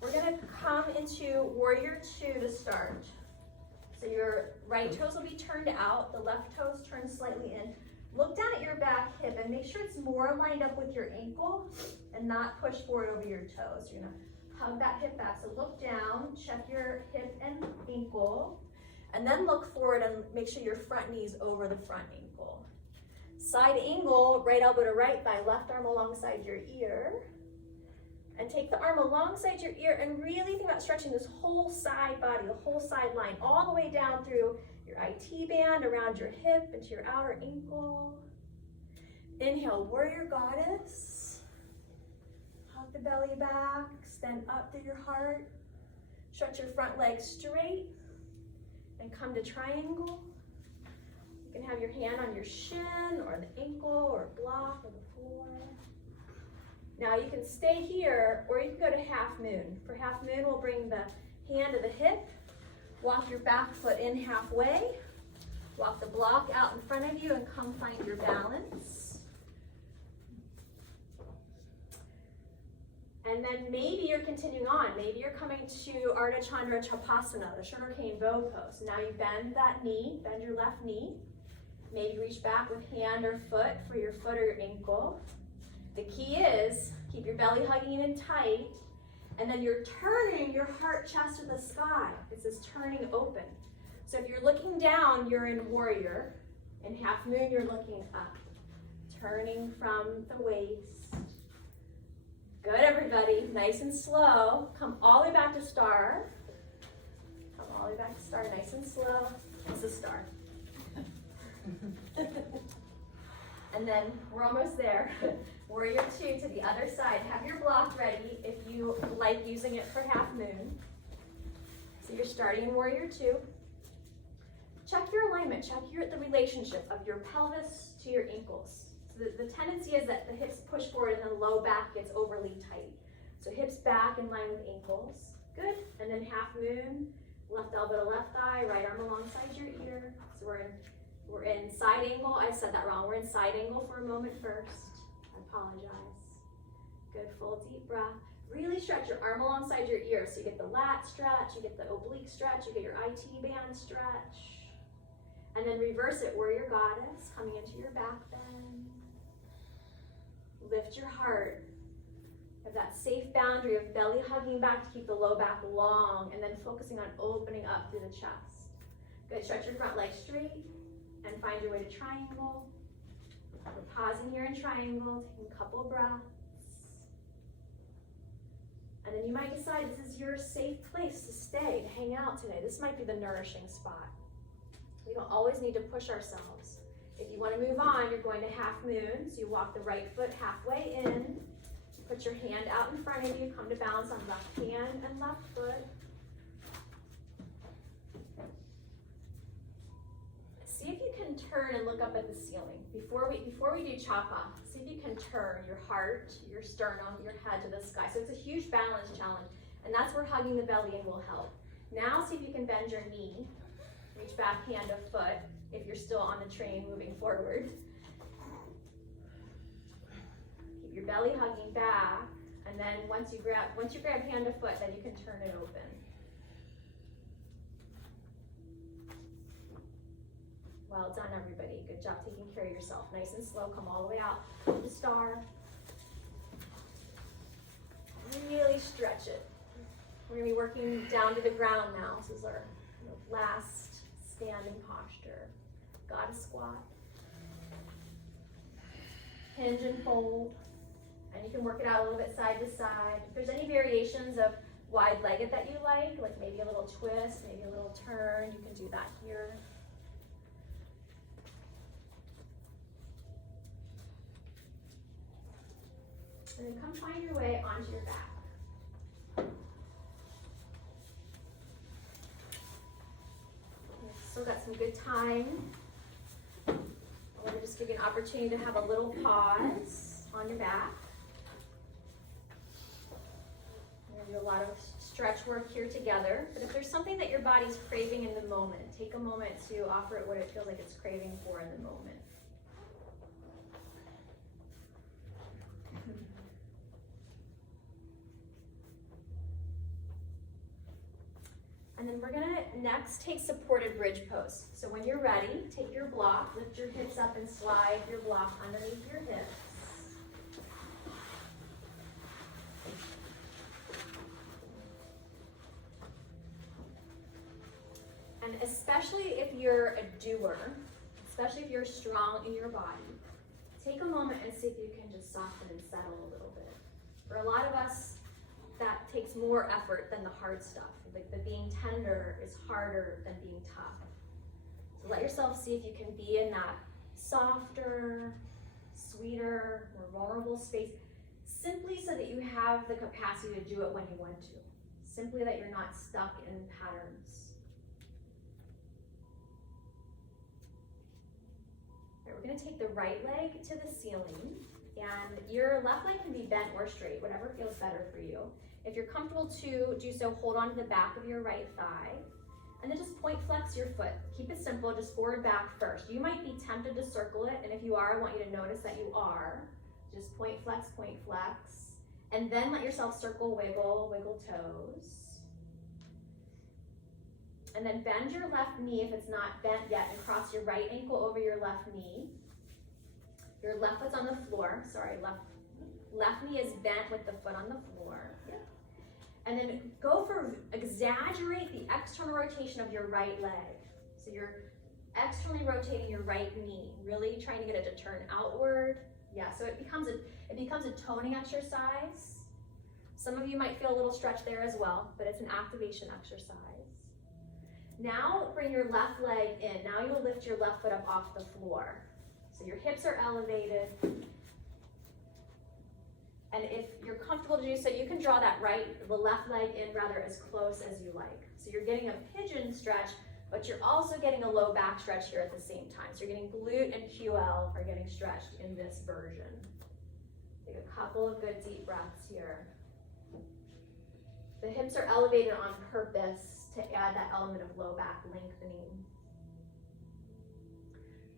We're going to come into Warrior Two to start. So your right toes will be turned out, the left toes turned slightly in. Look down at your back hip and make sure it's more lined up with your ankle and not push forward over your toes. You're gonna hug that hip back. So look down, check your hip and ankle, and then look forward and make sure your front knee is over the front ankle. Side angle, right elbow to right thigh, left arm alongside your ear. And take the arm alongside your ear and really think about stretching this whole side body, the whole side line, all the way down through your IT band, around your hip, into your outer ankle. Inhale, Warrior Goddess. Hug the belly back, extend up through your heart. Stretch your front leg straight and come to triangle. You can have your hand on your shin or the ankle or block or the floor. Now you can stay here or you can go to half moon. For half moon, we'll bring the hand to the hip, walk your back foot in halfway, walk the block out in front of you and come find your balance. And then maybe you're continuing on. Maybe you're coming to Ardha Chandra Chapasana, the sugarcane bow pose. Now you bend that knee, bend your left knee. Maybe reach back with hand or foot for your foot or your ankle. The key is keep your belly hugging in tight, and then you're turning your heart, chest to the sky. It's this turning open. So if you're looking down, you're in warrior. In half moon, you're looking up, turning from the waist. Good, everybody. Nice and slow. Come all the way back to star. Come all the way back to star, nice and slow. It's a star. And then we're almost there. Warrior Two to the other side. Have your block ready if you like using it for half moon. So you're starting in Warrior Two. Check your alignment. Check the relationship of your pelvis to your ankles. So the tendency is that the hips push forward and the low back gets overly tight. So hips back in line with ankles. Good. And then half moon, left elbow to left thigh, right arm alongside your ear. So we're in side angle. I said that wrong. We're in side angle for a moment first. I apologize. Good, full deep breath. Really stretch your arm alongside your ear. So you get the lat stretch, you get the oblique stretch, you get your IT band stretch. And then reverse it, Warrior Goddess, coming into your back bend. Lift your heart. Have that safe boundary of belly hugging back to keep the low back long, and then focusing on opening up through the chest. Good, stretch your front leg straight and find your way to triangle. We're pausing here in triangle, taking a couple breaths. And then you might decide this is your safe place to stay, to hang out today. This might be the nourishing spot. We don't always need to push ourselves. If you want to move on, you're going to half moon. So you walk the right foot halfway in, put your hand out in front of you, come to balance on left hand and left foot. See if you can turn and look up at the ceiling. Before we do chapa, see if you can turn your heart, your sternum, your head to the sky. So it's a huge balance challenge, and that's where hugging the belly in will help. Now see if you can bend your knee, reach back hand to foot if you're still on the train moving forward. Keep your belly hugging back, and then once you grab hand to foot, then you can turn it open. Well done, everybody. Good job taking care of yourself. Nice and slow. Come all the way out to the star. Really stretch it. We're going to be working down to the ground now. This is our last standing posture. Goddess squat. Hinge and fold. And you can work it out a little bit side to side. If there's any variations of wide-legged that you like maybe a little twist, maybe a little turn, you can do that here. And then come find your way onto your back. We've still got some good time. I want to just give you an opportunity to have a little pause on your back. We're going to do a lot of stretch work here together. But if there's something that your body's craving in the moment, take a moment to offer it what it feels like it's craving for in the moment. And then we're gonna next take supported bridge pose. So when you're ready, take your block, lift your hips up and slide your block underneath your hips. And especially if you're a doer, especially if you're strong in your body, take a moment and see if you can just soften and settle a little bit. For a lot of us, that takes more effort than the hard stuff. Like the being tender is harder than being tough. So let yourself see if you can be in that softer, sweeter, more vulnerable space, simply so that you have the capacity to do it when you want to. Simply that you're not stuck in patterns. All right, we're gonna take the right leg to the ceiling, and your left leg can be bent or straight, whatever feels better for you. If you're comfortable to do so, hold on to the back of your right thigh, and then just point flex your foot. Keep it simple, just forward back first. You might be tempted to circle it, and if you are, I want you to notice that you are. Just point flex, and then let yourself circle, wiggle toes. And then bend your left knee if it's not bent yet, and cross your right ankle over your left knee. Your left foot's on the floor, sorry, left knee is bent with the foot on the floor. And then go for, exaggerate the external rotation of your right leg. So you're externally rotating your right knee, really trying to get it to turn outward. Yeah, so it becomes a toning exercise. Some of you might feel a little stretch there as well, but it's an activation exercise. Now bring your left leg in. Now you'll lift your left foot up off the floor. So your hips are elevated. And if you're comfortable to do so, you can draw the left leg in rather as close as you like. So you're getting a pigeon stretch, but you're also getting a low back stretch here at the same time. So you're getting glute and QL are getting stretched in this version. Take a couple of good deep breaths here. The hips are elevated on purpose to add that element of low back lengthening.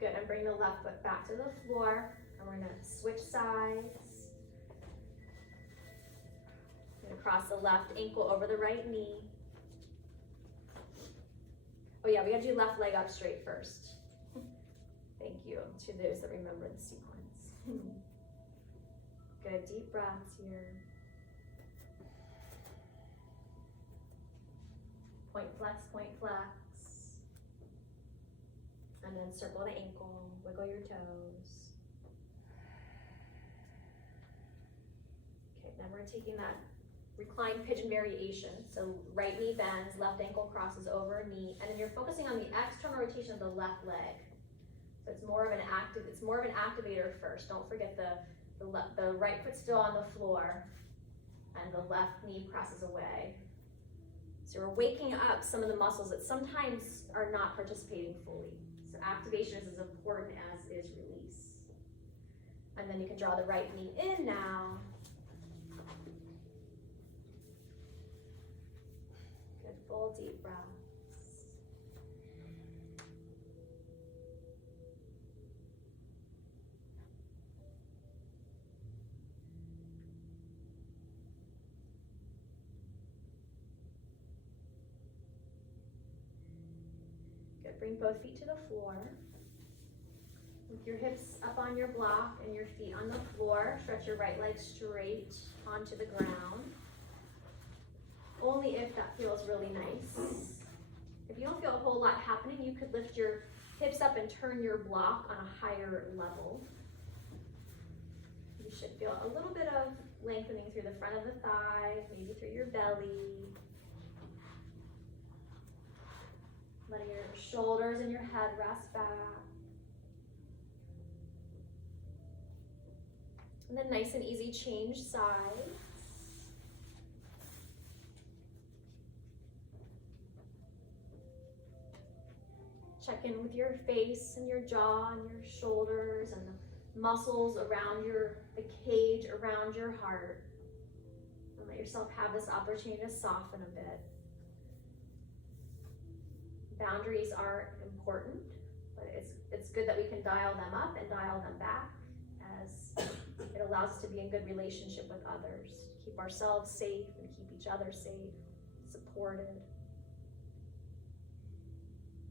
Good, and bring the left foot back to the floor, and we're gonna switch sides. Gonna cross the left ankle over the right knee. Oh yeah, we gotta do left leg up straight first. Thank you to those that remember the sequence. Good, deep breaths here. Point flex. And then circle the ankle, wiggle your toes. Okay, now we're taking that reclined pigeon variation. So right knee bends, left ankle crosses over knee, and then you're focusing on the external rotation of the left leg. So it's more of an activator first. Don't forget the right foot still on the floor, and the left knee presses away. So we're waking up some of the muscles that sometimes are not participating fully. So activation is as important as is release. And then you can draw the right knee in now. Good, full deep breaths. Good, bring both feet to the floor. With your hips up on your block and your feet on the floor, stretch your right leg straight onto the ground. Only if that feels really nice. If you don't feel a whole lot happening, you could lift your hips up and turn your block on a higher level. You should feel a little bit of lengthening through the front of the thighs, maybe through your belly. Letting your shoulders and your head rest back. And then nice and easy, change sides. Check in with your face and your jaw and your shoulders and the muscles around the cage around your heart. And Let yourself have this opportunity to soften a bit. Boundaries are important, but it's good that we can dial them up and dial them back, as it allows us to be in good relationship with others, keep ourselves safe and keep each other safe, supported.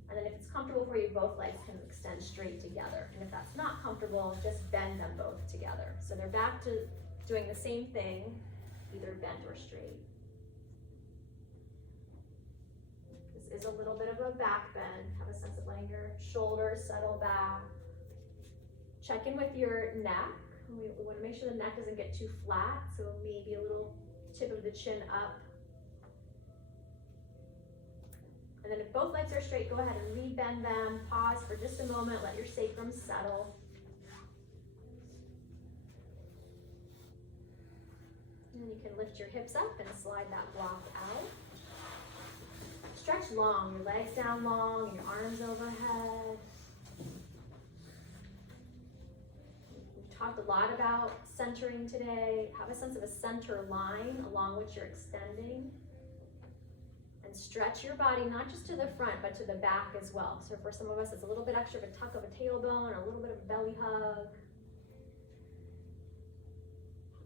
And then if it's comfortable for you, both legs can extend straight together. And if that's not comfortable, just bend them both together. So they're back to doing the same thing, either bent or straight. This is a little bit of a back bend. Have a sense of letting your shoulders settle back. Check in with your neck. We want to make sure the neck doesn't get too flat, so maybe a little tip of the chin up. And then if both legs are straight, go ahead and re-bend them. Pause for just a moment, let your sacrum settle. And you can lift your hips up and slide that block out. Stretch long, your legs down long and your arms overhead. We've talked a lot about centering today. Have a sense of a center line along which you're extending. And stretch your body, not just to the front, but to the back as well. So for some of us, it's a little bit extra of a tuck of a tailbone, a little bit of a belly hug.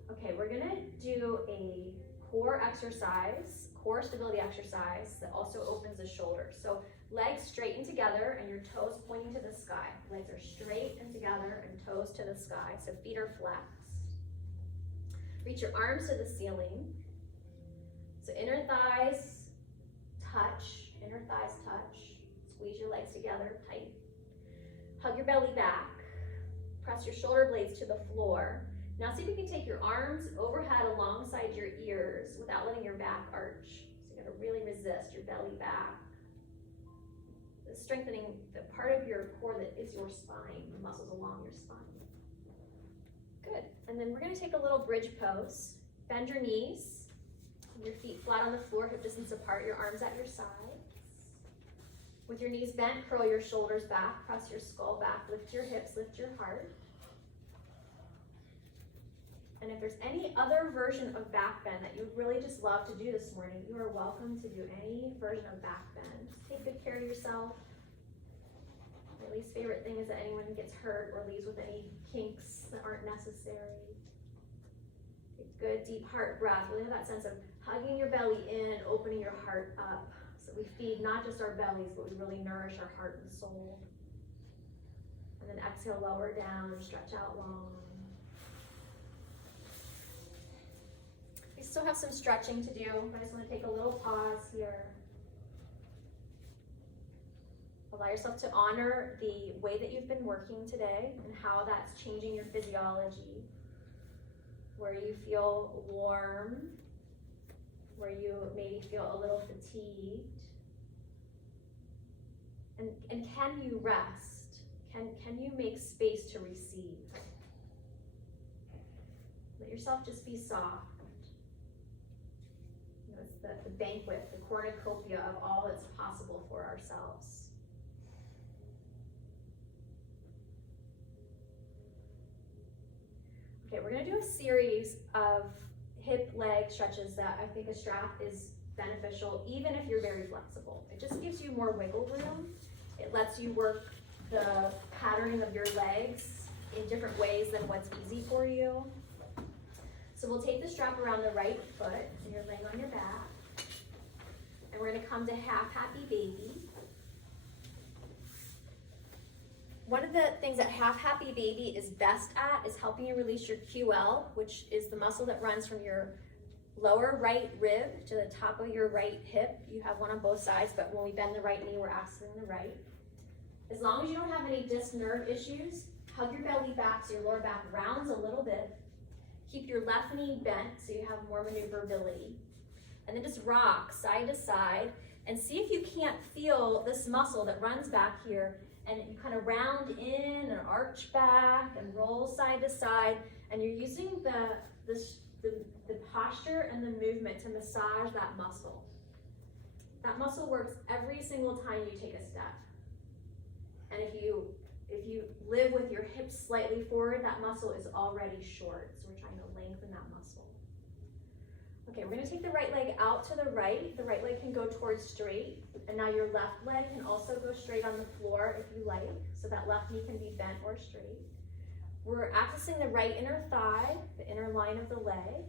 Okay, we're gonna do a core exercise, core stability exercise that also opens the shoulders. So legs straight and together and your toes pointing to the sky. Legs are straight and together and toes to the sky. So feet are flexed. Reach your arms to the ceiling. So inner thighs touch, inner thighs touch. Squeeze your legs together tight. Hug your belly back. Press your shoulder blades to the floor. Now see if you can take your arms overhead alongside your ears without letting your back arch. So you're gonna really resist your belly back. Strengthening the part of your core that is your spine, the muscles along your spine. Good, and then we're gonna take a little bridge pose. Bend your knees, your feet flat on the floor, hip distance apart, your arms at your sides. With your knees bent, curl your shoulders back, press your skull back, lift your hips, lift your heart. And if there's any other version of back bend that you'd really just love to do this morning, you are welcome to do any version of back bend. Just take good care of yourself. My least favorite thing is that anyone gets hurt or leaves with any kinks that aren't necessary. Take a good deep heart breath. Really have that sense of hugging your belly in, opening your heart up. So we feed not just our bellies, but we really nourish our heart and soul. And then exhale, lower down and stretch out long. We still have some stretching to do. I just want to take a little pause here. Allow yourself to honor the way that you've been working today and how that's changing your physiology. Where you feel warm, where you maybe feel a little fatigued. And can you rest? Can you make space to receive? Let yourself just be soft. It's the banquet, the cornucopia of all that's possible for ourselves. Okay, we're gonna do a series of hip leg stretches that I think a strap is beneficial, even if you're very flexible. It just gives you more wiggle room. It lets you work the patterning of your legs in different ways than what's easy for you. So we'll take the strap around the right foot, and you're laying on your back. And we're gonna come to half happy baby. One of the things that half happy baby is best at is helping you release your QL, which is the muscle that runs from your lower right rib to the top of your right hip. You have one on both sides, but when we bend the right knee, we're accessing the right. As long as you don't have any disc nerve issues, hug your belly back so your lower back rounds a little bit. Keep your left knee bent so you have more maneuverability. And then just rock side to side and see if you can't feel this muscle that runs back here, and you kind of round in and arch back and roll side to side, and you're using the posture and the movement to massage that muscle. That muscle works every single time you take a step. And if you live with your hips slightly forward, that muscle is already short. So we're trying to lengthen that muscle. Okay, we're gonna take the right leg out to the right. The right leg can go towards straight. And now your left leg can also go straight on the floor if you like. So that left knee can be bent or straight. We're accessing the right inner thigh, the inner line of the leg.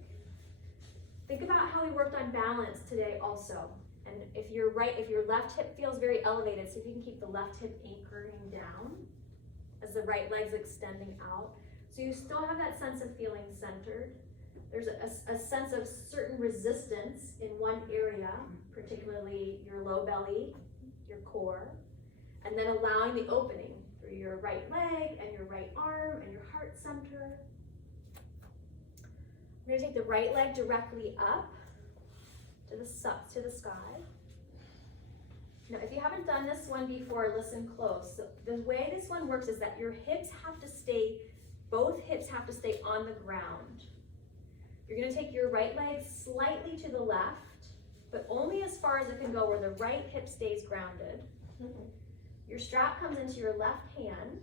Think about how we worked on balance today also. And if your left hip feels very elevated, see if you can keep the left hip anchoring down as the right leg's extending out. So you still have that sense of feeling centered. There's a sense of certain resistance in one area, particularly your low belly, your core, and then allowing the opening through your right leg and your right arm and your heart center. We're gonna take the right leg directly up to the sky. Now, if you haven't done this one before, listen close. So the way this one works is that your hips have to stay, both hips have to stay on the ground. You're gonna take your right leg slightly to the left, but only as far as it can go where the right hip stays grounded. Your strap comes into your left hand.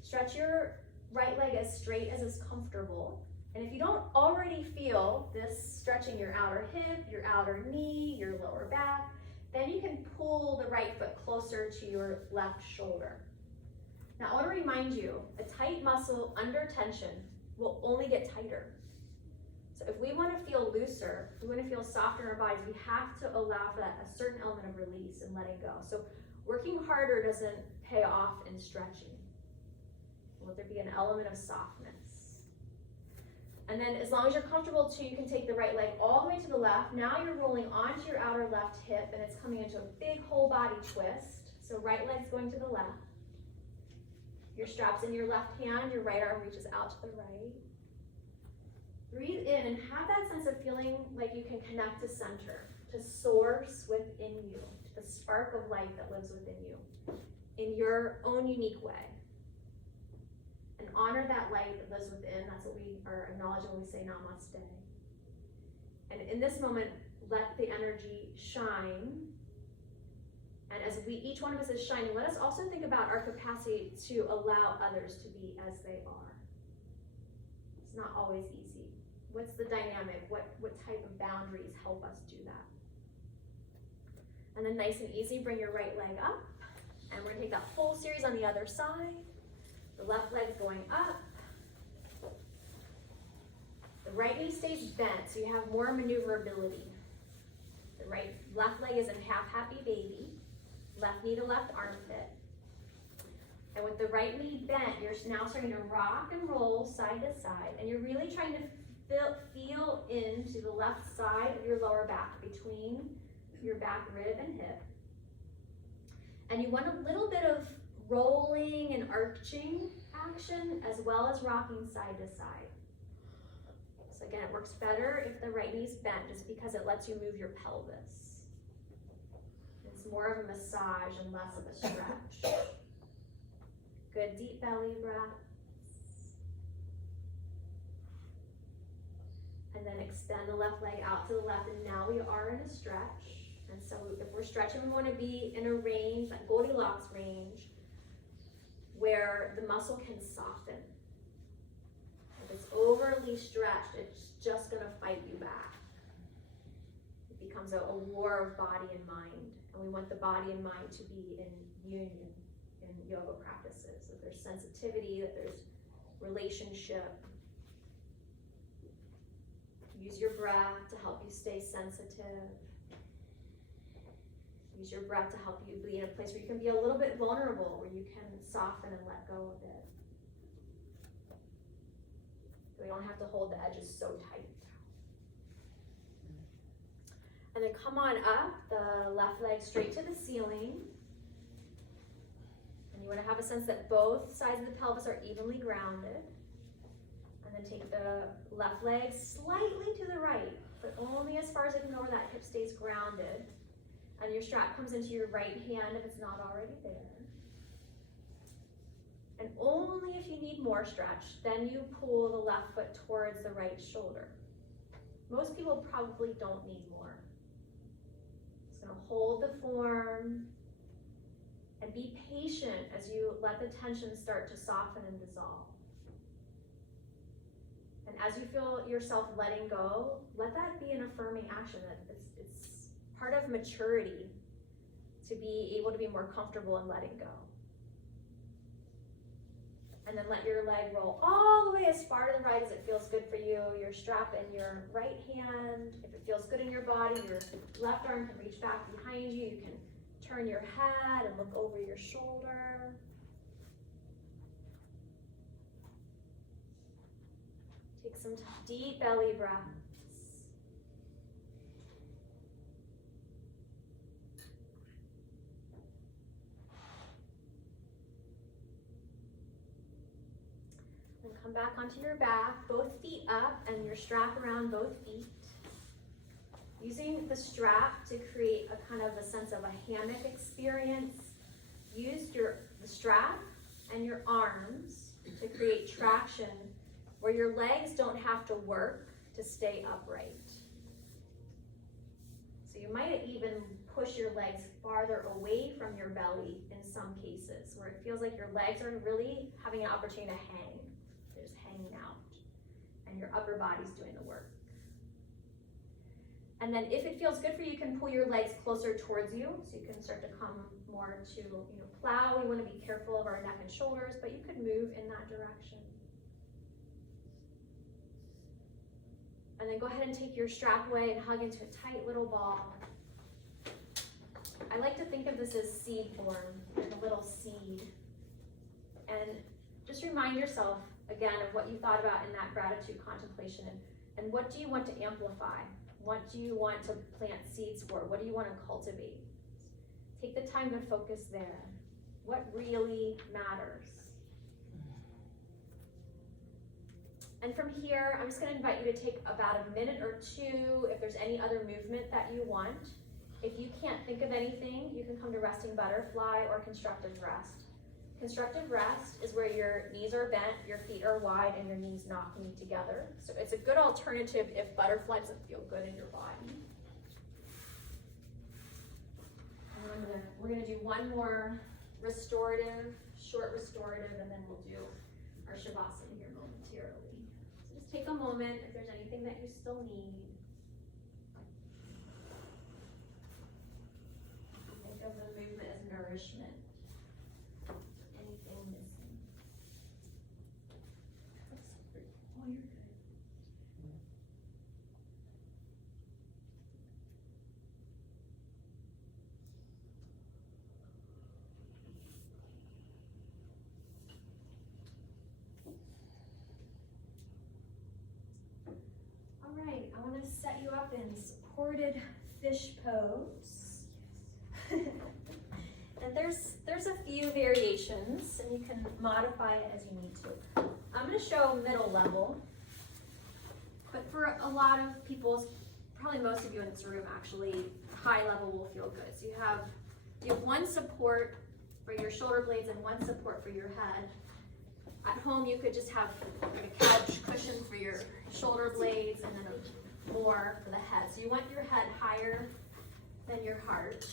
Stretch your right leg as straight as is comfortable. And if you don't already feel this stretching your outer hip, your outer knee, your lower back, then you can pull the right foot closer to your left shoulder. Now I want to remind you, a tight muscle under tension will only get tighter. So if we want to feel looser, if we want to feel softer in our bodies, we have to allow for that, a certain element of release and letting go. So working harder doesn't pay off in stretching. Will there be an element of softness? And then as long as you're comfortable too, you can take the right leg all the way to the left. Now you're rolling onto your outer left hip and it's coming into a big whole body twist. So right leg's going to the left. Your strap's in your left hand, your right arm reaches out to the right. Breathe in and have that sense of feeling like you can connect to center, to source within you, to the spark of light that lives within you in your own unique way. And honor that light that lives within. That's what we are acknowledging when we say namaste. And in this moment, let the energy shine. And as each one of us is shining, let us also think about our capacity to allow others to be as they are. It's not always easy. What's the dynamic? What type of boundaries help us do that? And then nice and easy, bring your right leg up. And we're gonna take that whole series on the other side. The left leg's going up. The right knee stays bent, so you have more maneuverability. The left leg is in half happy baby. Left knee to left armpit. And with the right knee bent, you're now starting to rock and roll side to side. And you're really trying to feel into the left side of your lower back, between your back rib and hip. And you want a little bit of rolling and arching action as well as rocking side to side. So again, it works better if the right knee's bent just because it lets you move your pelvis. It's more of a massage and less of a stretch. Good deep belly breaths. And then extend the left leg out to the left, and now we are in a stretch. And so if we're stretching, we want to be in a range, that Goldilocks range, where the muscle can soften. If it's overly stretched, it's just going to fight you back. It becomes a war of body and mind. And we want the body and mind to be in union in yoga practices. That there's sensitivity, that there's relationship. Use your breath to help you stay sensitive. Use your breath to help you be in a place where you can be a little bit vulnerable, where you can soften and let go a bit. We don't have to hold the edges so tight. And then come on up, the left leg straight to the ceiling. And you want to have a sense that both sides of the pelvis are evenly grounded. And then take the left leg slightly to the right, but only as far as it can go where that hip stays grounded. And your strap comes into your right hand if it's not already there. And only if you need more stretch, then you pull the left foot towards the right shoulder. Most people probably don't need more. Just gonna hold the form and be patient as you let the tension start to soften and dissolve. And as you feel yourself letting go, let that be an affirming action. That it's part of maturity to be able to be more comfortable in letting go. And then let your leg roll all the way as far to the right as it feels good for you. Your strap in your right hand. If it feels good in your body, your left arm can reach back behind you. You can turn your head and look over your shoulder. Take some deep belly breaths. And come back onto your back, both feet up, and your strap around both feet. Using the strap to create a kind of a sense of a hammock experience. Use the strap and your arms to create traction where your legs don't have to work to stay upright. So you might even push your legs farther away from your belly in some cases, where it feels like your legs are really having an opportunity to hang. They're just hanging out, and your upper body's doing the work. And then if it feels good for you, you can pull your legs closer towards you, so you can start to come more to plow. We want to be careful of our neck and shoulders, but you could move in that direction. And then go ahead and take your strap away and hug into a tight little ball. I like to think of this as seed form, like a little seed. And just remind yourself again of what you thought about in that gratitude contemplation, and what do you want to amplify? What do you want to plant seeds for? What do you want to cultivate? Take the time to focus there. What really matters? And from here, I'm just going to invite you to take about a minute or two if there's any other movement that you want. If you can't think of anything, you can come to resting butterfly or constructive rest. Constructive rest is where your knees are bent, your feet are wide, and your knees not meet together. So it's a good alternative if butterfly doesn't feel good in your body. And we're gonna do one more restorative, short restorative, and then we'll do our Shavasana here momentarily. So just take a moment if there's anything that you still need. Think of the movement as nourishment. Anything missing? Oh, you're good. All right, I want to set you up in supported fish pose. And there's a few variations, and you can modify it as you need to. I'm going to show middle level, but for a lot of people, probably most of you in this room actually, high level will feel good. So you have one support for your shoulder blades and one support for your head. At home, you could just have a couch cushion for your shoulder blades and then more for the head. So you want your head higher than your heart.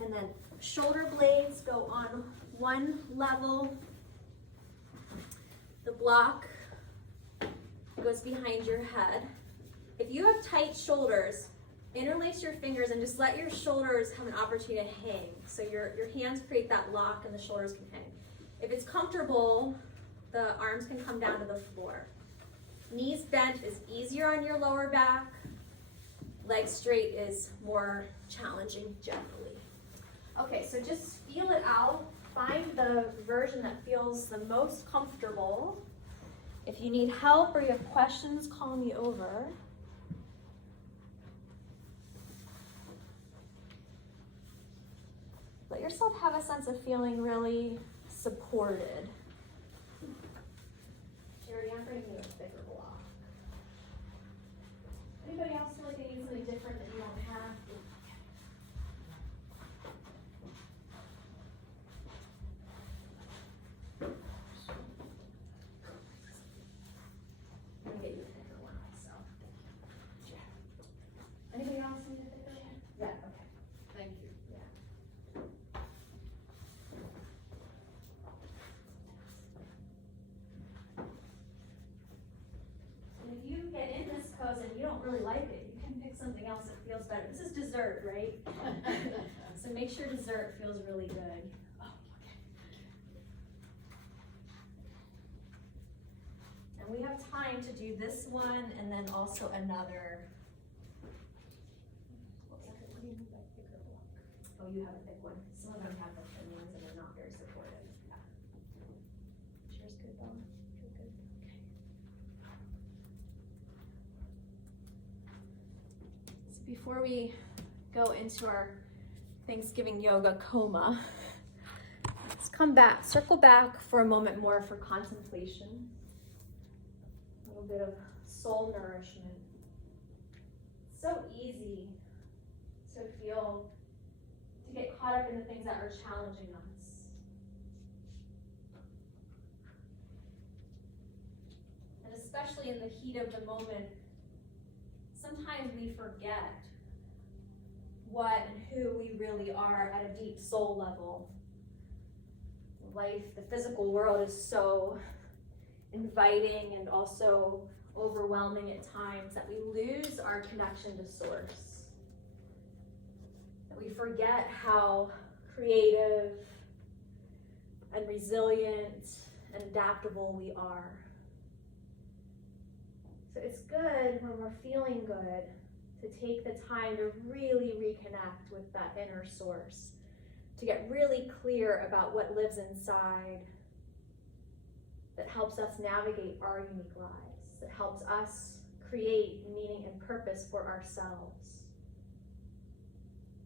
And then shoulder blades go on one level. The block goes behind your head. If you have tight shoulders, interlace your fingers and just let your shoulders have an opportunity to hang. So your hands create that lock and the shoulders can hang. If it's comfortable, the arms can come down to the floor. Knees bent is easier on your lower back. Legs straight is more challenging generally. Okay, so just feel it out. Find the version that feels the most comfortable. If you need help or you have questions, call me over. Let yourself have a sense of feeling really supported. Charity, I'm bringing you a bigger block. Anybody else feel like they need something different that you don't have? I'm gonna get you a thicker one myself. Anybody else need a thicker one? Yeah, okay. Thank you. Yeah. really like it, you can pick something else that feels better. This is dessert, right? So make sure dessert feels really good. Oh, okay. And we have time to do this one and then also another. Oh, you have a thick one. Some of them have the thin ones and they're not very supportive. Yeah. Yours good, Dawn? Feel good? Okay. So before we go into our Thanksgiving yoga coma, let's come back, circle back for a moment more for contemplation. A little bit of soul nourishment. It's so easy to get caught up in the things that are challenging us. And especially in the heat of the moment, sometimes we forget what and who we really are at a deep soul level. Life, the physical world is so inviting and also overwhelming at times that we lose our connection to source. We forget how creative and resilient and adaptable we are. So it's good when we're feeling good to take the time to really reconnect with that inner source, to get really clear about what lives inside that helps us navigate our unique lives, that helps us create meaning and purpose for ourselves.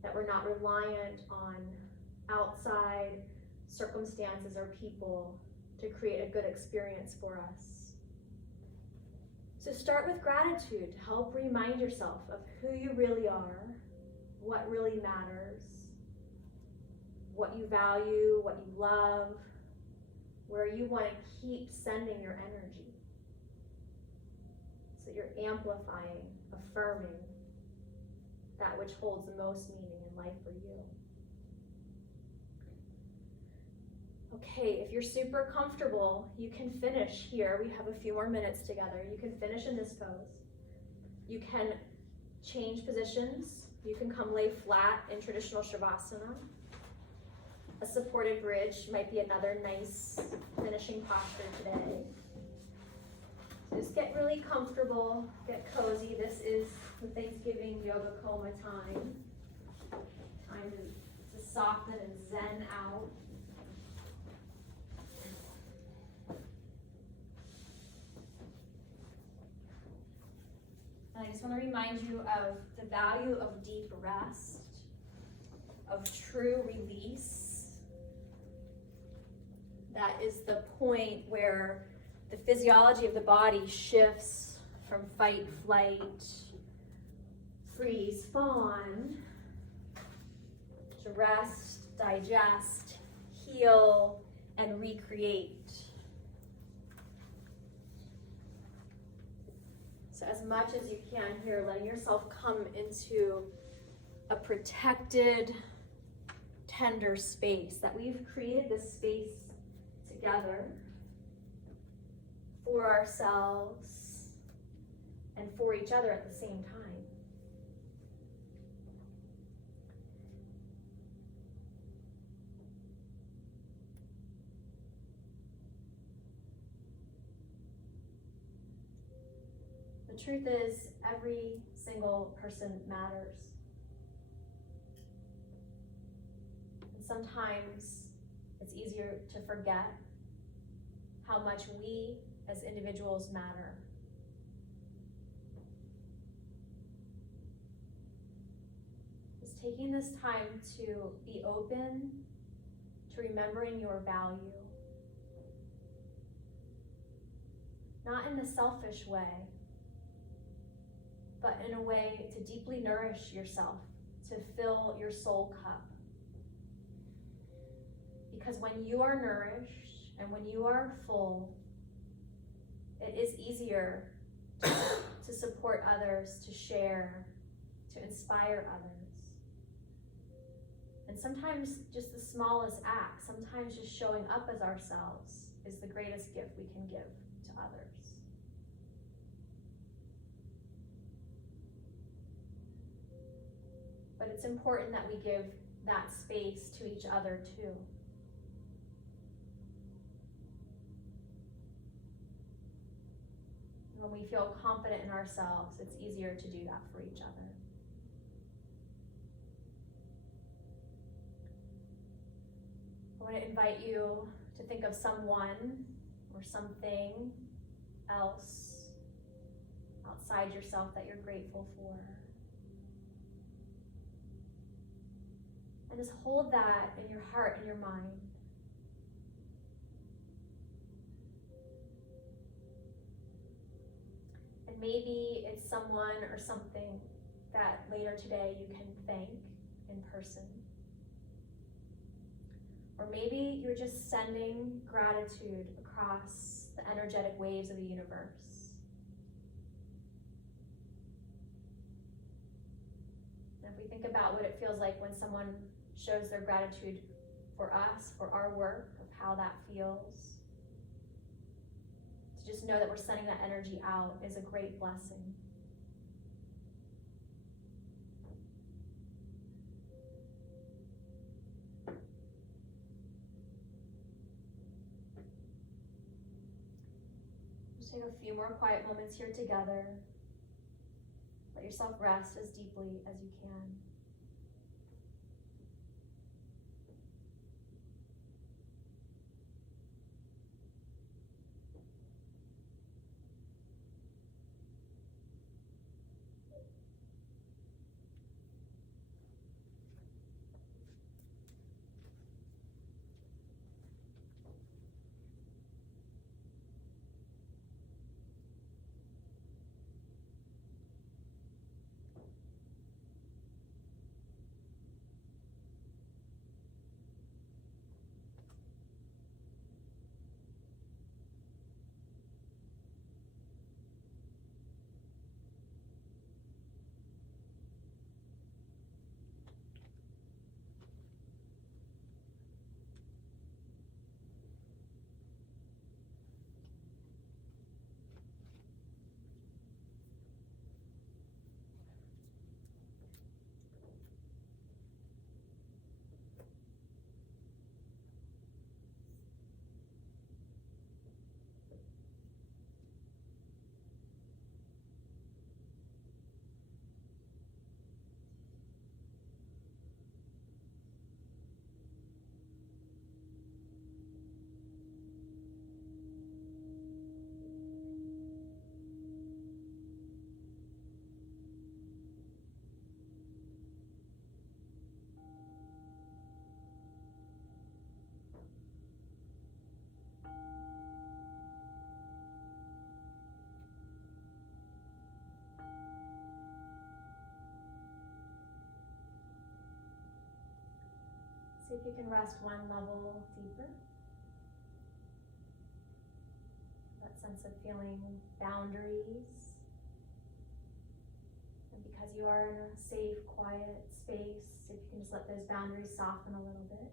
That we're not reliant on outside circumstances or people to create a good experience for us. So start with gratitude to help remind yourself of who you really are, what really matters, what you value, what you love, where you want to keep sending your energy. So you're amplifying, affirming that which holds the most meaning in life for you. Okay, if you're super comfortable, you can finish here. We have a few more minutes together. You can finish in this pose. You can change positions. You can come lay flat in traditional Shavasana. A supported bridge might be another nice finishing posture today. Just get really comfortable, get cozy. This is the Thanksgiving yoga coma time. Time to soften and zen out. And I just want to remind you of the value of deep rest, of true release. That is the point where the physiology of the body shifts from fight, flight, freeze, fawn, to rest, digest, heal, and recreate. So as much as you can here, letting yourself come into a protected, tender space, that we've created this space together for ourselves and for each other at the same time. The truth is, every single person matters. And sometimes it's easier to forget how much we as individuals matter. Just taking this time to be open to remembering your value. Not in a selfish way, but in a way to deeply nourish yourself, to fill your soul cup. Because when you are nourished and when you are full, it is easier to support others, to share, to inspire others. And sometimes just the smallest act, sometimes just showing up as ourselves is the greatest gift we can give to others. but it's important that we give that space to each other too. When we feel confident in ourselves, it's easier to do that for each other. I want to invite you to think of someone or something else outside yourself that you're grateful for. And just hold that in your heart and your mind. And maybe it's someone or something that later today you can thank in person. Or maybe you're just sending gratitude across the energetic waves of the universe. And if we think about what it feels like when someone shows their gratitude for us, for our work, of how that feels, to just know that we're sending that energy out is a great blessing. Just take a few more quiet moments here together. Let yourself rest as deeply as you can. See if you can rest one level deeper. That sense of feeling boundaries. And because you are in a safe, quiet space, if you can just let those boundaries soften a little bit.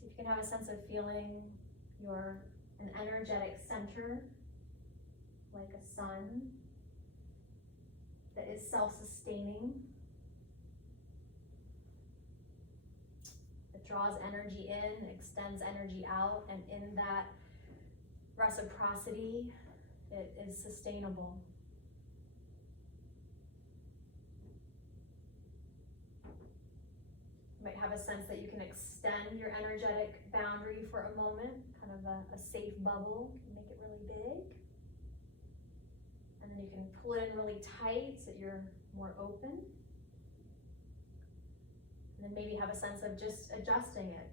See if you can have a sense of feeling you're an energetic center, like a sun, that is self-sustaining, that draws energy in, extends energy out, and in that reciprocity, it is sustainable. You might have a sense that you can extend your energetic boundary for a moment, kind of a safe bubble, you can make it really big. And then you can pull it in really tight so that you're more open. And then maybe have a sense of just adjusting it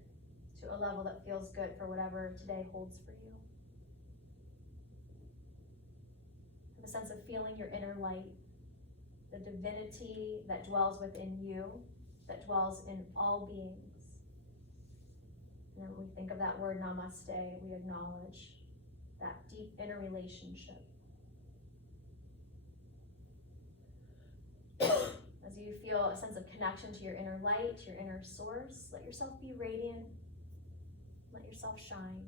to a level that feels good for whatever today holds for you. Have a sense of feeling your inner light, the divinity that dwells within you, that dwells in all beings. And then when we think of that word namaste, we acknowledge that deep inner relationship. As you feel a sense of connection to your inner light, your inner source, let yourself be radiant, let yourself shine.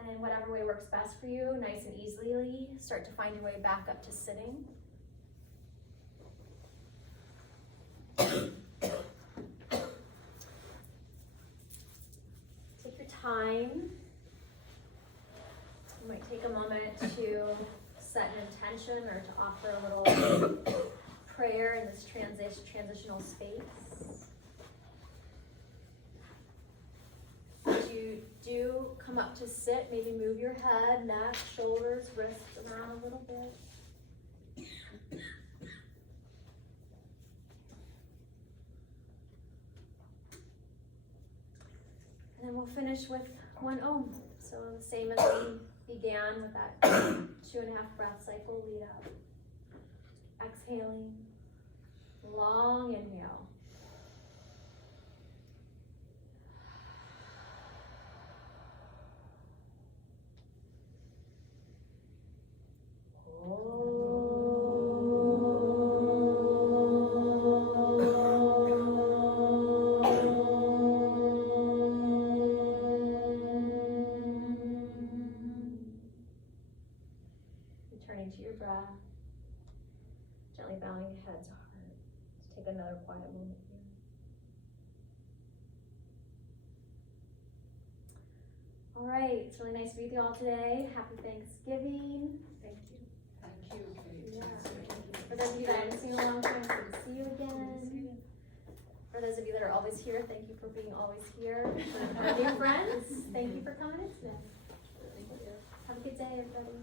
And in whatever way works best for you, nice and easily, start to find your way back up to sitting. Take your time. You might take a moment to set an intention or to offer a little prayer in this transitional space. As you do come up to sit, maybe move your head, neck, shoulders, wrists around a little bit. And then we'll finish with one Om. So the same as we began with that 2.5 breath cycle, lead out. Exhaling, long inhale. Returning to your breath, gently bowing your head to heart. Let's take another quiet moment here. All right, it's really nice to be with you all today. Happy Thanksgiving. Thank you. Thank you, Kate. Yeah, thank you. For those of you that I haven't seen in a long time, it's good to see you again. For those of you that are always here, thank you for being always here. For our new friends, thank you for coming in today. Thank you. Have a good day, everybody.